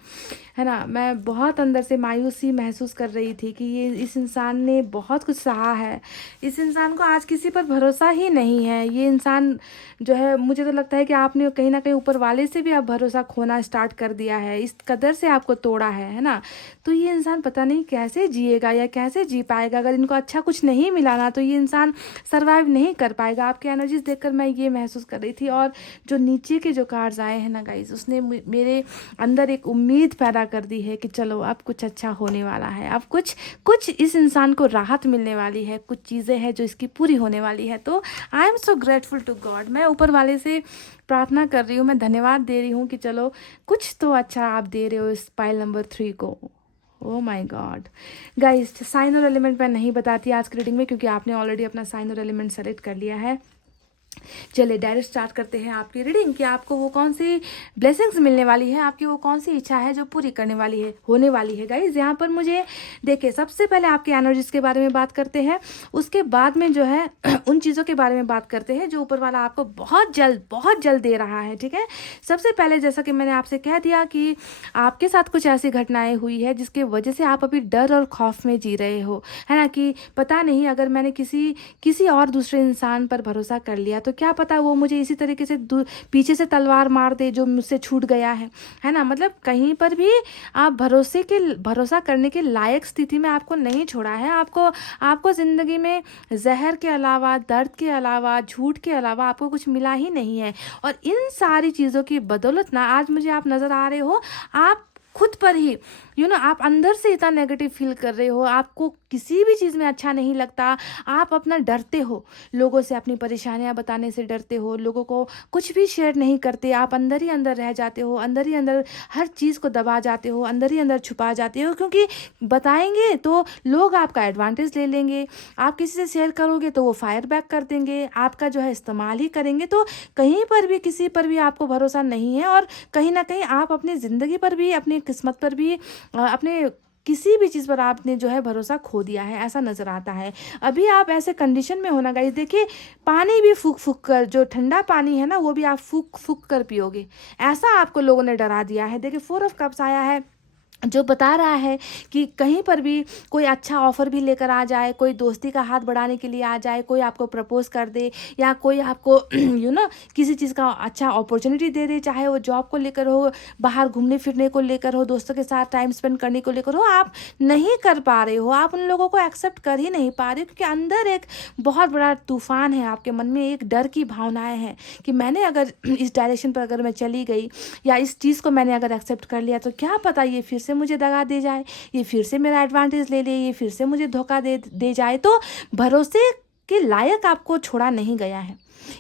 है ना, मैं बहुत अंदर से मायूसी महसूस कर रही थी कि ये इस इंसान ने बहुत कुछ सहा है। इस इंसान को आज किसी पर भरोसा ही नहीं है। ये इंसान जो है, मुझे तो लगता है कि आपने कहीं ना कहीं ऊपर वाले से भी आप भरोसा खोना स्टार्ट कर दिया है, इस कदर से आपको तोड़ा है ना। तो ये इंसान पता नहीं कैसे जिएगा या कैसे जी पाएगा। अगर इनको अच्छा कुछ नहीं मिला ना तो ये इंसान सर्वाइव नहीं कर पाएगा। आपके एनर्जीज देखकर मैं ये महसूस कर रही थी। और जो नीचे के जो कार्ड्स आए हैं ना गाइज, उसने मेरे अंदर एक उम्मीद पैदा कर दी है कि चलो अब कुछ अच्छा होने वाला है, अब कुछ इस इंसान को राहत मिलने वाली है, कुछ चीज़ें हैं जो इसकी पूरी होने वाली है। तो I am so grateful to god. मैं ऊपर वाले से प्रार्थना कर रही हूँ, मैं धन्यवाद दे रही हूँ कि चलो कुछ तो अच्छा आप दे रहे हो इस पाइल नंबर 3 को। Oh my god guys, sign और एलिमेंट मैं नहीं बताती आज की रीडिंग में, क्योंकि आपने ऑलरेडी अपना साइन और एलिमेंट सेलेक्ट कर लिया है। चलिए डायरेक्ट स्टार्ट करते हैं आपकी रीडिंग कि आपको वो कौन सी ब्लेसिंग्स मिलने वाली है, आपकी वो कौन सी इच्छा है जो पूरी करने वाली है, होने वाली है। गाइज यहाँ पर मुझे देखिए, सबसे पहले आपके एनर्जीज के बारे में बात करते हैं, उसके बाद में जो है उन चीज़ों के बारे में बात करते हैं जो ऊपर वाला आपको बहुत जल्द दे रहा है। ठीक है, सबसे पहले जैसा कि मैंने आपसे कह दिया कि आपके साथ कुछ ऐसी घटनाएं हुई है जिसकी वजह से आप अभी डर और खौफ में जी रहे हो, है ना, कि पता नहीं अगर मैंने किसी और दूसरे इंसान पर भरोसा कर लिया तो क्या पता वो मुझे इसी तरीके से पीछे से तलवार मार दे जो मुझसे छूट गया है ना। मतलब कहीं पर भी आप भरोसा करने के लायक स्थिति में आपको नहीं छोड़ा है। आपको ज़िंदगी में जहर के अलावा, दर्द के अलावा, झूठ के अलावा आपको कुछ मिला ही नहीं है। और इन सारी चीज़ों की बदौलत ना आज मुझे आप नज़र आ रहे हो, आप खुद पर ही आप अंदर से इतना नेगेटिव फील कर रहे हो, आपको किसी भी चीज़ में अच्छा नहीं लगता, आप अपना डरते हो, लोगों से अपनी परेशानियां बताने से डरते हो, लोगों को कुछ भी शेयर नहीं करते, आप अंदर ही अंदर रह जाते हो, अंदर ही अंदर हर चीज़ को दबा जाते हो, अंदर ही अंदर छुपा जाते हो, क्योंकि बताएंगे तो लोग आपका एडवांटेज ले लेंगे, आप किसी से शेयर करोगे तो वो फायर बैक कर देंगे, आपका जो है इस्तेमाल ही करेंगे। तो कहीं पर भी किसी पर भी आपको भरोसा नहीं है, और कहीं ना कहीं आप अपनी ज़िंदगी पर भी, अपनी किस्मत पर भी, अपने किसी भी चीज़ पर आपने जो है भरोसा खो दिया है, ऐसा नज़र आता है। अभी आप ऐसे कंडीशन में होना गाइस, देखिए पानी भी फूक फूक कर, जो ठंडा पानी है ना वो भी आप फूक फूक कर पियोगे, ऐसा आपको लोगों ने डरा दिया है। देखिए 4 ऑफ कप्स आया है, जो बता रहा है कि कहीं पर भी कोई अच्छा ऑफ़र भी लेकर आ जाए, कोई दोस्ती का हाथ बढ़ाने के लिए आ जाए, कोई आपको प्रपोज़ कर दे या कोई आपको किसी चीज़ का अच्छा अपॉर्चुनिटी दे दे, चाहे वो जॉब को लेकर हो, बाहर घूमने फिरने को लेकर हो, दोस्तों के साथ टाइम स्पेंड करने को लेकर हो, आप नहीं कर पा रहे हो, आप उन लोगों को एक्सेप्ट कर ही नहीं पा रहे हो, क्योंकि अंदर एक बहुत बड़ा तूफ़ान है, आपके मन में एक डर की भावनाएँ हैं कि मैंने अगर इस डायरेक्शन पर अगर मैं चली गई या इस चीज़ को मैंने अगर एक्सेप्ट कर लिया तो क्या पता ये फिर से मुझे दगा दे जाए, ये फिर से मेरा एडवांटेज ले ले, ये फिर से मुझे धोखा दे जाए। तो भरोसे के लायक आपको छोड़ा नहीं गया है।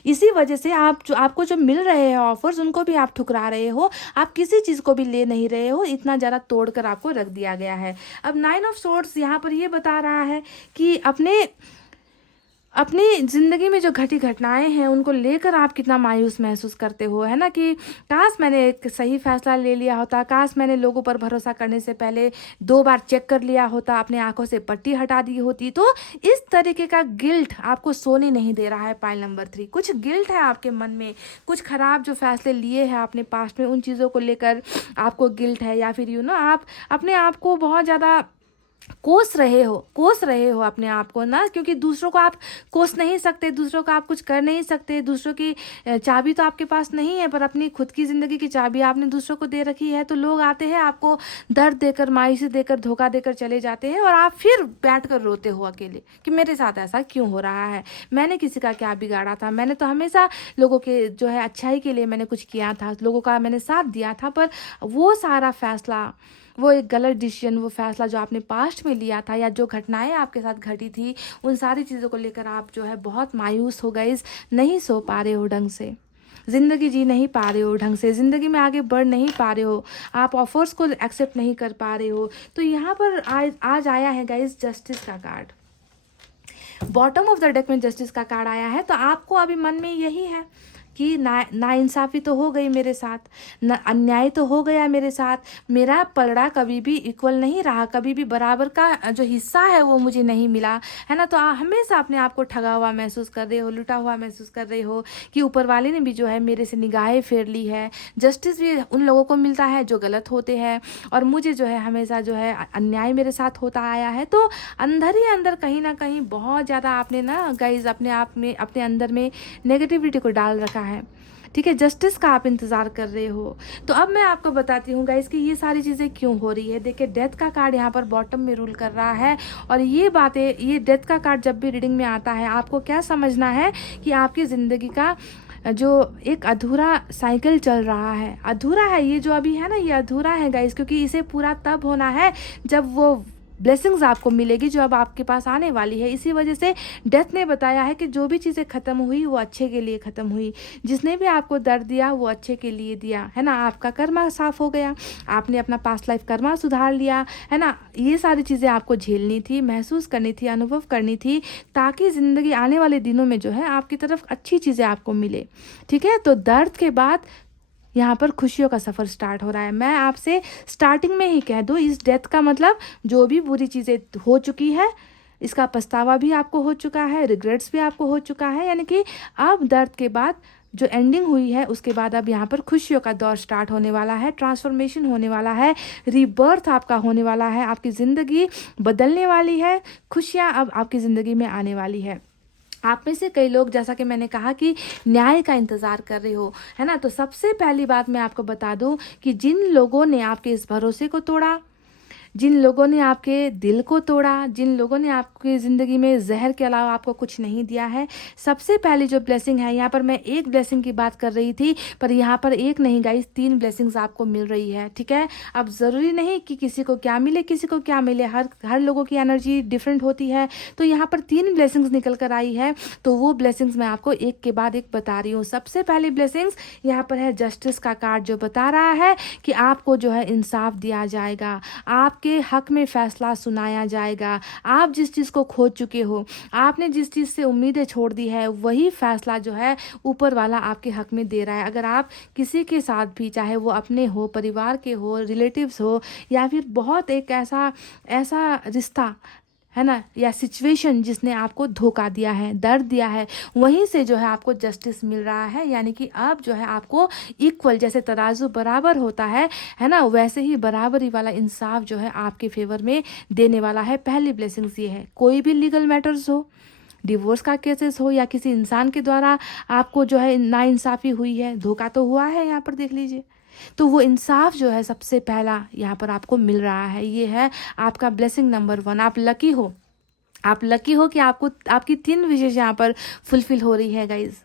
इसी वजह से आपको जो मिल रहे हैं ऑफर्स, उनको भी आप ठुकरा रहे हो, आप किसी चीज़ को भी ले नहीं रहे हो, इतना ज़्यादा तोड़ कर आपको रख दिया गया है। अब 9 ऑफ सोर्ड्स यहाँ पर ये बता रहा है कि अपनी ज़िंदगी में जो घटी घटनाएं हैं उनको लेकर आप कितना मायूस महसूस करते हो, है ना, कि काश मैंने एक सही फैसला ले लिया होता, काश मैंने लोगों पर भरोसा करने से पहले 2 बार चेक कर लिया होता, अपने आंखों से पट्टी हटा दी होती। तो इस तरीके का गिल्ट आपको सोने नहीं दे रहा है। पाइल नंबर 3, कुछ गिल्ट है आपके मन में, कुछ ख़राब जो फैसले लिए हैं आपने पास्ट में, उन चीज़ों को लेकर आपको गिल्ट है, या फिर आप अपने आप को बहुत ज़्यादा कोस रहे हो अपने आप को ना, क्योंकि दूसरों को आप कोस नहीं सकते, दूसरों को आप कुछ कर नहीं सकते, दूसरों की चाबी तो आपके पास नहीं है, पर अपनी खुद की ज़िंदगी की चाबी आपने दूसरों को दे रखी है। तो लोग आते हैं, आपको दर्द देकर, मायूसी देकर, धोखा देकर चले जाते हैं, और आप फिर बैठ कर रोते हो अकेले कि मेरे साथ ऐसा क्यों हो रहा है, मैंने किसी का क्या बिगाड़ा था, मैंने तो हमेशा लोगों के जो है अच्छाई के लिए मैंने कुछ किया था, लोगों का मैंने साथ दिया था, पर वो सारा फैसला, वो एक गलत डिसीजन, वो फैसला जो आपने पास्ट में लिया था, या जो घटनाएं आपके साथ घटी थी, उन सारी चीज़ों को लेकर आप जो है बहुत मायूस हो गए, नहीं सो पा रहे हो ढंग से, ज़िंदगी जी नहीं पा रहे हो ढंग से, ज़िंदगी में आगे बढ़ नहीं पा रहे हो, आप ऑफर्स को एक्सेप्ट नहीं कर पा रहे हो। तो यहाँ पर आज आया है गाइस जस्टिस का card. Bottom of the deck में जस्टिस का कार्ड आया है। तो आपको अभी मन में यही है कि नाइंसाफ़ी तो हो गई मेरे साथ, अन्याय तो हो गया मेरे साथ, मेरा पलड़ा कभी भी इक्वल नहीं रहा, कभी भी बराबर का जो हिस्सा है वो मुझे नहीं मिला, है ना। तो हमेशा अपने आप को ठगा हुआ महसूस कर रहे हो, लुटा हुआ महसूस कर रहे हो कि ऊपर वाले ने भी जो है मेरे से निगाहें फेर ली है। जस्टिस भी उन लोगों को मिलता है जो गलत होते हैं, और मुझे जो है हमेशा जो है अन्याय मेरे साथ होता आया है। तो अंदर ही अंदर कहीं ना कहीं बहुत ज़्यादा आपने ना गाइज अपने आप में, अपने अंदर में नेगेटिविटी को डाल रखा है, ठीक है। जस्टिस का आप इंतज़ार कर रहे हो। तो अब मैं आपको बताती हूँ गाइस कि ये सारी चीज़ें क्यों हो रही है। देखिए, डेथ का कार्ड यहाँ पर बॉटम में रूल कर रहा है, और ये बातें, ये डेथ का कार्ड जब भी रीडिंग में आता है, आपको क्या समझना है कि आपकी ज़िंदगी का जो एक अधूरा साइकिल चल रहा है, अधूरा है ये जो अभी है ना, ये अधूरा है गाइस, क्योंकि इसे पूरा तब होना है जब वो ब्लेसिंग्स आपको मिलेगी जो अब आपके पास आने वाली है। इसी वजह से डेथ ने बताया है कि जो भी चीज़ें ख़त्म हुई वो अच्छे के लिए ख़त्म हुई, जिसने भी आपको दर्द दिया वो अच्छे के लिए दिया, है ना। आपका कर्मा साफ़ हो गया, आपने अपना पास्ट लाइफ कर्मा सुधार लिया, है ना। ये सारी चीज़ें आपको झेलनी थी, महसूस करनी थी, अनुभव करनी थी, ताकि ज़िंदगी आने वाले दिनों में जो है आपकी तरफ अच्छी चीज़ें आपको मिले, ठीक है। तो दर्द के बाद यहाँ पर खुशियों का सफ़र स्टार्ट हो रहा है। मैं आपसे स्टार्टिंग में ही कह दूँ, इस डेथ का मतलब जो भी बुरी चीज़ें हो चुकी है, इसका पछतावा भी आपको हो चुका है, रिग्रेट्स भी आपको हो चुका है, यानी कि अब दर्द के बाद जो एंडिंग हुई है उसके बाद अब यहाँ पर खुशियों का दौर स्टार्ट होने वाला है, ट्रांसफॉर्मेशन होने वाला है, रीबर्थ आपका होने वाला है, आपकी ज़िंदगी बदलने वाली है, खुशियाँ अब आपकी ज़िंदगी में आने वाली है। आप में से कई लोग, जैसा कि मैंने कहा, कि न्याय का इंतज़ार कर रहे हो, है ना। तो सबसे पहली बात मैं आपको बता दूं कि जिन लोगों ने आपके इस भरोसे को तोड़ा, जिन लोगों ने आपके दिल को तोड़ा, जिन लोगों ने आपकी ज़िंदगी में जहर के अलावा आपको कुछ नहीं दिया है, सबसे पहली जो ब्लेसिंग है, यहाँ पर मैं एक ब्लेसिंग की बात कर रही थी, पर यहाँ पर एक नहीं गाइस, 3 ब्लेसिंग्स आपको मिल रही है, ठीक है। अब ज़रूरी नहीं कि किसी को क्या मिले, किसी को क्या मिले, हर लोगों की एनर्जी डिफरेंट होती है। तो यहाँ पर 3 ब्लेसिंग्स निकल कर आई है, तो वो ब्लेसिंग्स मैं आपको एक के बाद एक बता रही हूँ। सबसे पहली ब्लेसिंग्स यहाँ पर है जस्टिस का कार्ड, जो बता रहा है कि आपको जो है इंसाफ दिया जाएगा, आपके हक में फैसला सुनाया जाएगा। आप जिस चीज़ को खोज चुके हो, आपने जिस चीज़ से उम्मीदें छोड़ दी है, वही फैसला जो है ऊपर वाला आपके हक में दे रहा है। अगर आप किसी के साथ भी, चाहे वो अपने हो, परिवार के हो, रिलेटिव्स हो, या फिर बहुत एक ऐसा रिश्ता, है ना, या सिचुएशन जिसने आपको धोखा दिया है, दर्द दिया है, वहीं से जो है आपको जस्टिस मिल रहा है। यानी कि अब जो है आपको इक्वल, जैसे तराजू बराबर होता है ना, वैसे ही बराबरी वाला इंसाफ जो है आपके फेवर में देने वाला है। पहली ब्लेसिंग्स ये है, कोई भी लीगल मैटर्स हो, डिवोर्स का केसेस हो, या किसी इंसान के द्वारा आपको जो है नाइंसाफ़ी हुई है, धोखा तो हुआ है यहाँ पर देख लीजिए, तो वो इंसाफ जो है सबसे पहला यहाँ पर आपको मिल रहा है। ये है आपका ब्लेसिंग नंबर 1। आप लकी हो, आप लकी हो कि आपको आपकी 3 विशेष यहाँ पर फुलफिल हो रही है गाइज।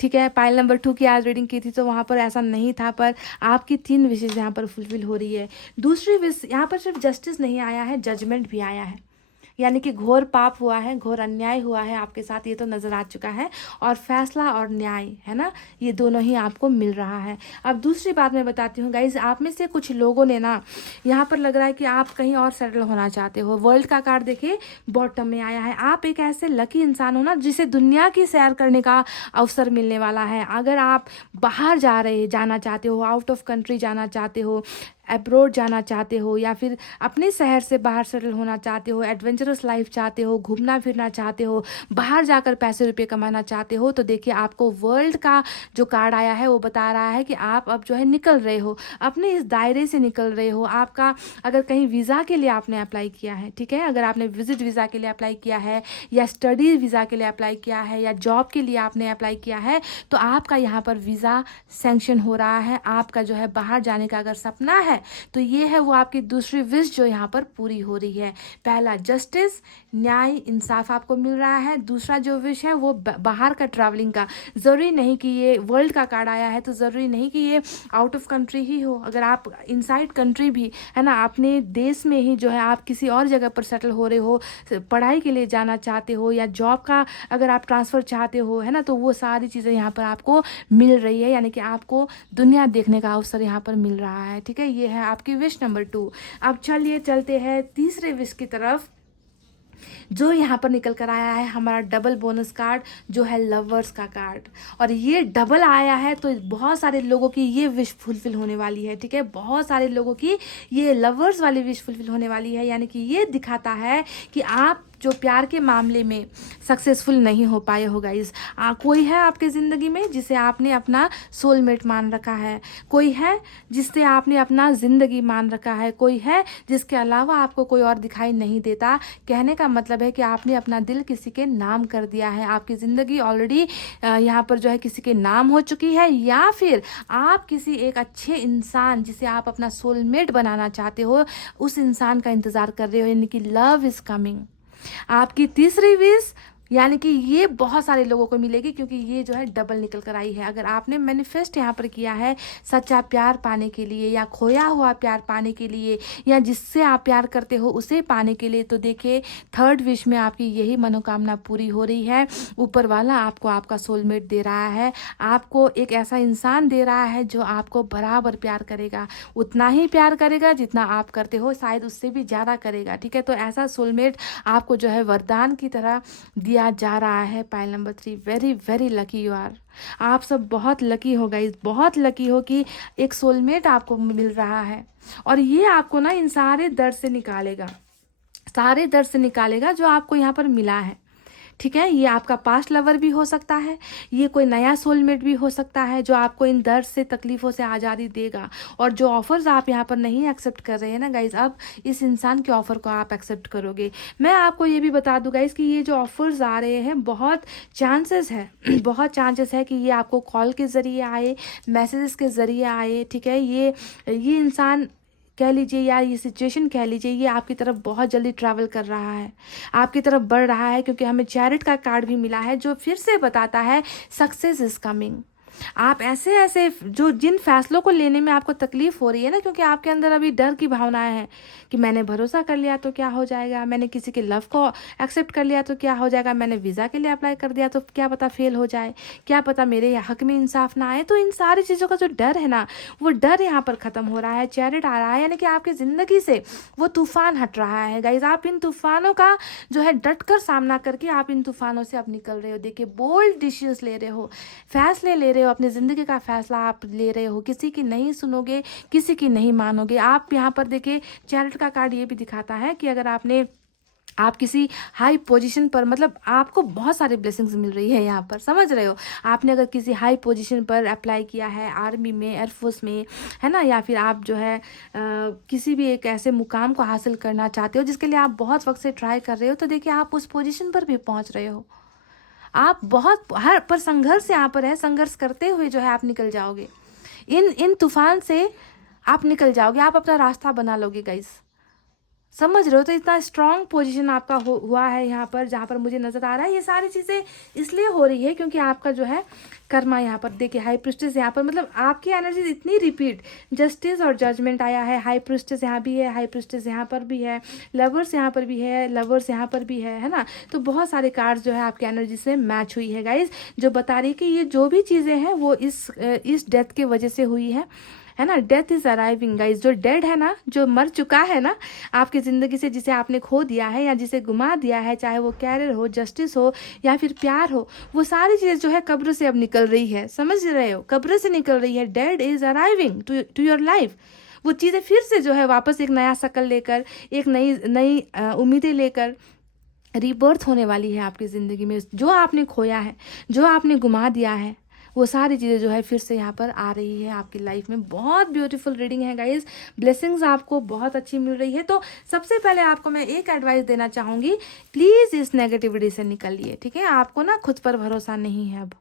ठीक है, पाइल नंबर 2 की आज रीडिंग की थी तो वहाँ पर ऐसा नहीं था, पर आपकी 3 विशेष यहाँ पर फुलफिल हो रही है। दूसरी विश यहाँ पर सिर्फ जस्टिस नहीं आया है, जजमेंट भी आया है। यानी कि घोर पाप हुआ है, घोर अन्याय हुआ है आपके साथ, ये तो नज़र आ चुका है। और फैसला और न्याय, है ना, ये दोनों ही आपको मिल रहा है। अब दूसरी बात मैं बताती हूँ गाइज, आप में से कुछ लोगों ने ना, यहाँ पर लग रहा है कि आप कहीं और सेटल होना चाहते हो। वर्ल्ड का कार्ड देखिए बॉटम में आया है। आप एक ऐसे लकी इंसान हो ना जिसे दुनिया की सैर करने का अवसर मिलने वाला है। अगर आप बाहर जाना चाहते हो, आउट ऑफ कंट्री जाना चाहते हो, अब्रॉड जाना चाहते हो, या फिर अपने शहर से बाहर सेटल होना चाहते हो, एडवेंचरस लाइफ चाहते हो, घूमना फिरना चाहते हो, बाहर जाकर पैसे रुपए कमाना चाहते हो, तो देखिए आपको वर्ल्ड का जो कार्ड आया है वो बता रहा है कि आप अब जो है निकल रहे हो, अपने इस दायरे से निकल रहे हो। आपका अगर कहीं वीज़ा के लिए आपने अप्लाई किया है, ठीक है, अगर आपने विजिट वीज़ा के लिए अप्लाई किया है, या स्टडी वीज़ा के लिए अप्लाई किया है, या जॉब के लिए आपने अप्लाई किया है, तो आपका यहाँ पर वीज़ा सैंक्शन हो रहा है। आपका जो है बाहर जाने का अगर सपना है तो ये है वो आपकी दूसरी विश जो यहाँ पर पूरी हो रही है। पहला जस्टिस, न्याय, इंसाफ आपको मिल रहा है। दूसरा जो विश है वो बाहर का ट्रैवलिंग का। ज़रूरी नहीं कि ये वर्ल्ड का कार्ड आया है तो ज़रूरी नहीं कि ये आउट ऑफ कंट्री ही हो। अगर आप इनसाइड कंट्री भी, है ना, अपने देश में ही जो है आप किसी और जगह पर सेटल हो रहे हो, पढ़ाई के लिए जाना चाहते हो, या जॉब का अगर आप ट्रांसफ़र चाहते हो, है ना, तो वो सारी चीज़ें यहाँ पर आपको मिल रही है। यानी कि आपको दुनिया देखने का अवसर यहाँ पर मिल रहा है। ठीक है, ये है आपकी विश नंबर 2। अब चलिए चलते हैं तीसरे विश की तरफ, जो यहाँ पर निकल कर आया है हमारा डबल बोनस कार्ड, जो है लवर्स का कार्ड। और ये डबल आया है तो बहुत सारे लोगों की ये विश फुलफिल होने वाली है। ठीक है, बहुत सारे लोगों की ये लवर्स वाली विश फुलफिल होने वाली है। यानी कि ये दिखाता है कि आप जो प्यार के मामले में सक्सेसफुल नहीं हो पाए हो गाइस। कोई है आपके ज़िंदगी में जिसे आपने अपना सोलमेट मान रखा है, कोई है जिससे आपने अपना ज़िंदगी मान रखा है, कोई है जिसके अलावा आपको कोई और दिखाई नहीं देता। कहने का मतलब है कि आपने अपना दिल किसी के नाम कर दिया है। आपकी ज़िंदगी ऑलरेडी यहाँ पर जो है किसी के नाम हो चुकी है, या फिर आप किसी एक अच्छे इंसान जिसे आप अपना सोलमेट बनाना चाहते हो, उस इंसान का इंतज़ार कर रहे हो। यानी कि लव इज़ कमिंग। आपकी तीसरी विश यानी कि ये बहुत सारे लोगों को मिलेगी, क्योंकि ये जो है डबल निकल कर आई है। अगर आपने मैनिफेस्ट यहाँ पर किया है सच्चा प्यार पाने के लिए, या खोया हुआ प्यार पाने के लिए, या जिससे आप प्यार करते हो उसे पाने के लिए, तो देखिए थर्ड विश में आपकी यही मनोकामना पूरी हो रही है। ऊपर वाला आपको आपका सोलमेट दे रहा है, आपको एक ऐसा इंसान दे रहा है जो आपको बराबर प्यार करेगा, उतना ही प्यार करेगा जितना आप करते हो, शायद उससे भी ज़्यादा करेगा। ठीक है, तो ऐसा सोलमेट आपको जो है वरदान की तरह दिया जा रहा है। Pile number 3, very very lucky you are. आप सब बहुत लकी हो गाइस, बहुत लकी हो कि एक सोलमेट आपको मिल रहा है, और ये आपको ना इन सारे दर्द से निकालेगा, सारे दर्द से निकालेगा जो आपको यहाँ पर मिला है। ठीक है, ये आपका पास्ट लवर भी हो सकता है, ये कोई नया सोलमेट भी हो सकता है जो आपको इन दर्द से, तकलीफ़ों से आज़ादी देगा। और जो ऑफ़र्स आप यहाँ पर नहीं एक्सेप्ट कर रहे हैं ना गाइज़, अब इस इंसान के ऑफ़र को आप एक्सेप्ट करोगे। मैं आपको ये भी बता दूँ गाइज़ कि ये जो ऑफ़र्स आ रहे हैं, बहुत चांसेस है बहुत चांसेस है कि ये आपको कॉल के ज़रिए आए, मैसेजेस के ज़रिए आए। ठीक है, ये इंसान कह लीजिए, या ये सिचुएशन कह लीजिए, ये आपकी तरफ बहुत जल्दी ट्रैवल कर रहा है, आपकी तरफ बढ़ रहा है, क्योंकि हमें चैरिट का कार्ड भी मिला है जो फिर से बताता है सक्सेस इज़ कमिंग। आप ऐसे ऐसे जो जिन फैसलों को लेने में आपको तकलीफ़ हो रही है ना, क्योंकि आपके अंदर अभी डर की भावनाएं हैं कि मैंने भरोसा कर लिया तो क्या हो जाएगा, मैंने किसी के लव को एक्सेप्ट कर लिया तो क्या हो जाएगा, मैंने वीज़ा के लिए अप्लाई कर दिया तो क्या पता फेल हो जाए, क्या पता मेरे हक में इंसाफ ना आए। तो इन सारी चीज़ों का जो डर है ना, वो डर यहाँ पर ख़त्म हो रहा है, चैरिट आ रहा है। यानी कि आपकी ज़िंदगी से वो तूफ़ान हट रहा है गाइज। आप इन तूफ़ानों का जो है डट कर सामना करके आप इन तूफ़ानों से अब निकल रहे हो। देखिए, बोल्ड डिसीजंस ले रहे हो, फैसले ले रहे हो, अपनी ज़िंदगी का फैसला आप ले रहे हो, किसी की नहीं सुनोगे, किसी की नहीं मानोगे। आप यहाँ पर देखिए चैरिट का कार्ड ये भी दिखाता है कि अगर आपने आप किसी हाई पोजीशन पर, मतलब आपको बहुत सारे ब्लेसिंग्स मिल रही है यहाँ पर, समझ रहे हो। आपने अगर किसी हाई पोजीशन पर अप्लाई किया है, आर्मी में, एयरफोर्स में, है ना, या फिर आप जो है किसी भी एक ऐसे मुकाम को हासिल करना चाहते हो जिसके लिए आप बहुत वक्त से ट्राई कर रहे हो, तो देखिए आप उस पोजीशन पर भी पहुँच रहे हो। आप बहुत हर पर संघर्ष यहाँ पर है, संघर्ष करते हुए जो है आप निकल जाओगे, इन तूफान से आप निकल जाओगे, आप अपना रास्ता बना लोगे गाइस, समझ रहे हो। तो इतना स्ट्रांग पोजीशन आपका हुआ है यहाँ पर, जहाँ पर मुझे नज़र आ रहा है। ये सारी चीज़ें इसलिए हो रही है क्योंकि आपका जो है कर्मा यहाँ पर, देखिए हाई प्रिस्टेस यहाँ पर, मतलब आपकी एनर्जी इतनी रिपीट, जस्टिस और जजमेंट आया है, हाई प्रिस्टेस यहाँ भी है, हाई प्रिस्टेस यहाँ पर भी है, लवर्स यहाँ पर भी है, लवर्स यहाँ पर भी है ना। तो बहुत सारे कार्ड्स जो है आपकी एनर्जी से मैच हुई है गाइज, जो बता रही है कि ये जो भी चीज़ें हैं वो इस डेथ की वजह से हुई है ना। Death is arriving guys. जो डेड है ना, जो मर चुका है ना आपकी ज़िंदगी से, जिसे आपने खो दिया है या जिसे गुमा दिया है, चाहे वो कैरियर हो, जस्टिस हो या फिर प्यार हो, वो सारी चीज़ें जो है कब्र से अब निकल रही है, समझ रहे हो, कब्र से निकल रही है। Dead is arriving to your life. वो चीज़ें फिर से जो है वापस एक नया शक्ल लेकर, एक नई उम्मीदें लेकर रीबर्थ होने वाली है आपकी ज़िंदगी में। जो आपने खोया है, जो आपने गुमा दिया है, वो सारी चीज़ें जो है फिर से यहाँ पर आ रही है आपकी लाइफ में। बहुत ब्यूटीफुल रीडिंग है गाइज, ब्लेसिंग्स आपको बहुत अच्छी मिल रही है। तो सबसे पहले आपको मैं एक एडवाइस देना चाहूँगी, प्लीज़ इस नेगेटिविटी से निकलिए, ठीक है। आपको ना खुद पर भरोसा नहीं है, अब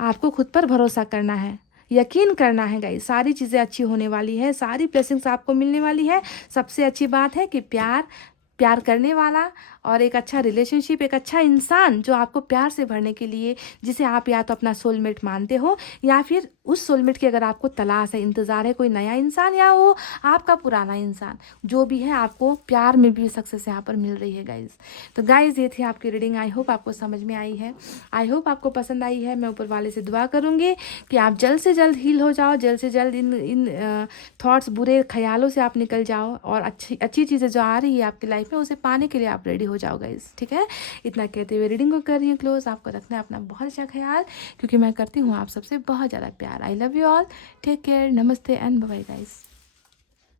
आपको खुद पर भरोसा करना है, यकीन करना है गाइस, सारी चीज़ें अच्छी होने वाली है, सारी ब्लेसिंग्स आपको मिलने वाली है। सबसे अच्छी बात है कि प्यार करने वाला और एक अच्छा रिलेशनशिप, एक अच्छा इंसान जो आपको प्यार से भरने के लिए, जिसे आप या तो अपना सोलमेट मानते हो या फिर उस सोलमेट की अगर आपको तलाश है, इंतज़ार है, कोई नया इंसान या वो आपका पुराना इंसान, जो भी है आपको प्यार में भी सक्सेस यहाँ पर मिल रही है गाइज़। तो गाइज़ ये थी आपकी रीडिंग, आई होप आपको समझ में आई है, आई होप आपको पसंद आई है। मैं ऊपर वाले से दुआ करूँगी कि आप जल्द से जल्द हील हो जाओ, जल्द से जल्द इन थॉट्स, बुरे ख्यालों से आप निकल जाओ और अच्छी चीज़ें जो आ रही है आपकी लाइफ में उसे पाने के लिए आप रेडी हो जाओ गाइस, ठीक है। इतना कहते हुए रीडिंग को कर रही हूँ क्लोज। आपको रखना है अपना बहुत अच्छा ख्याल, क्योंकि मैं करती हूँ आप सबसे बहुत ज़्यादा प्यार। I love you all, take care, नमस्ते एंड बाय बाय गाइस।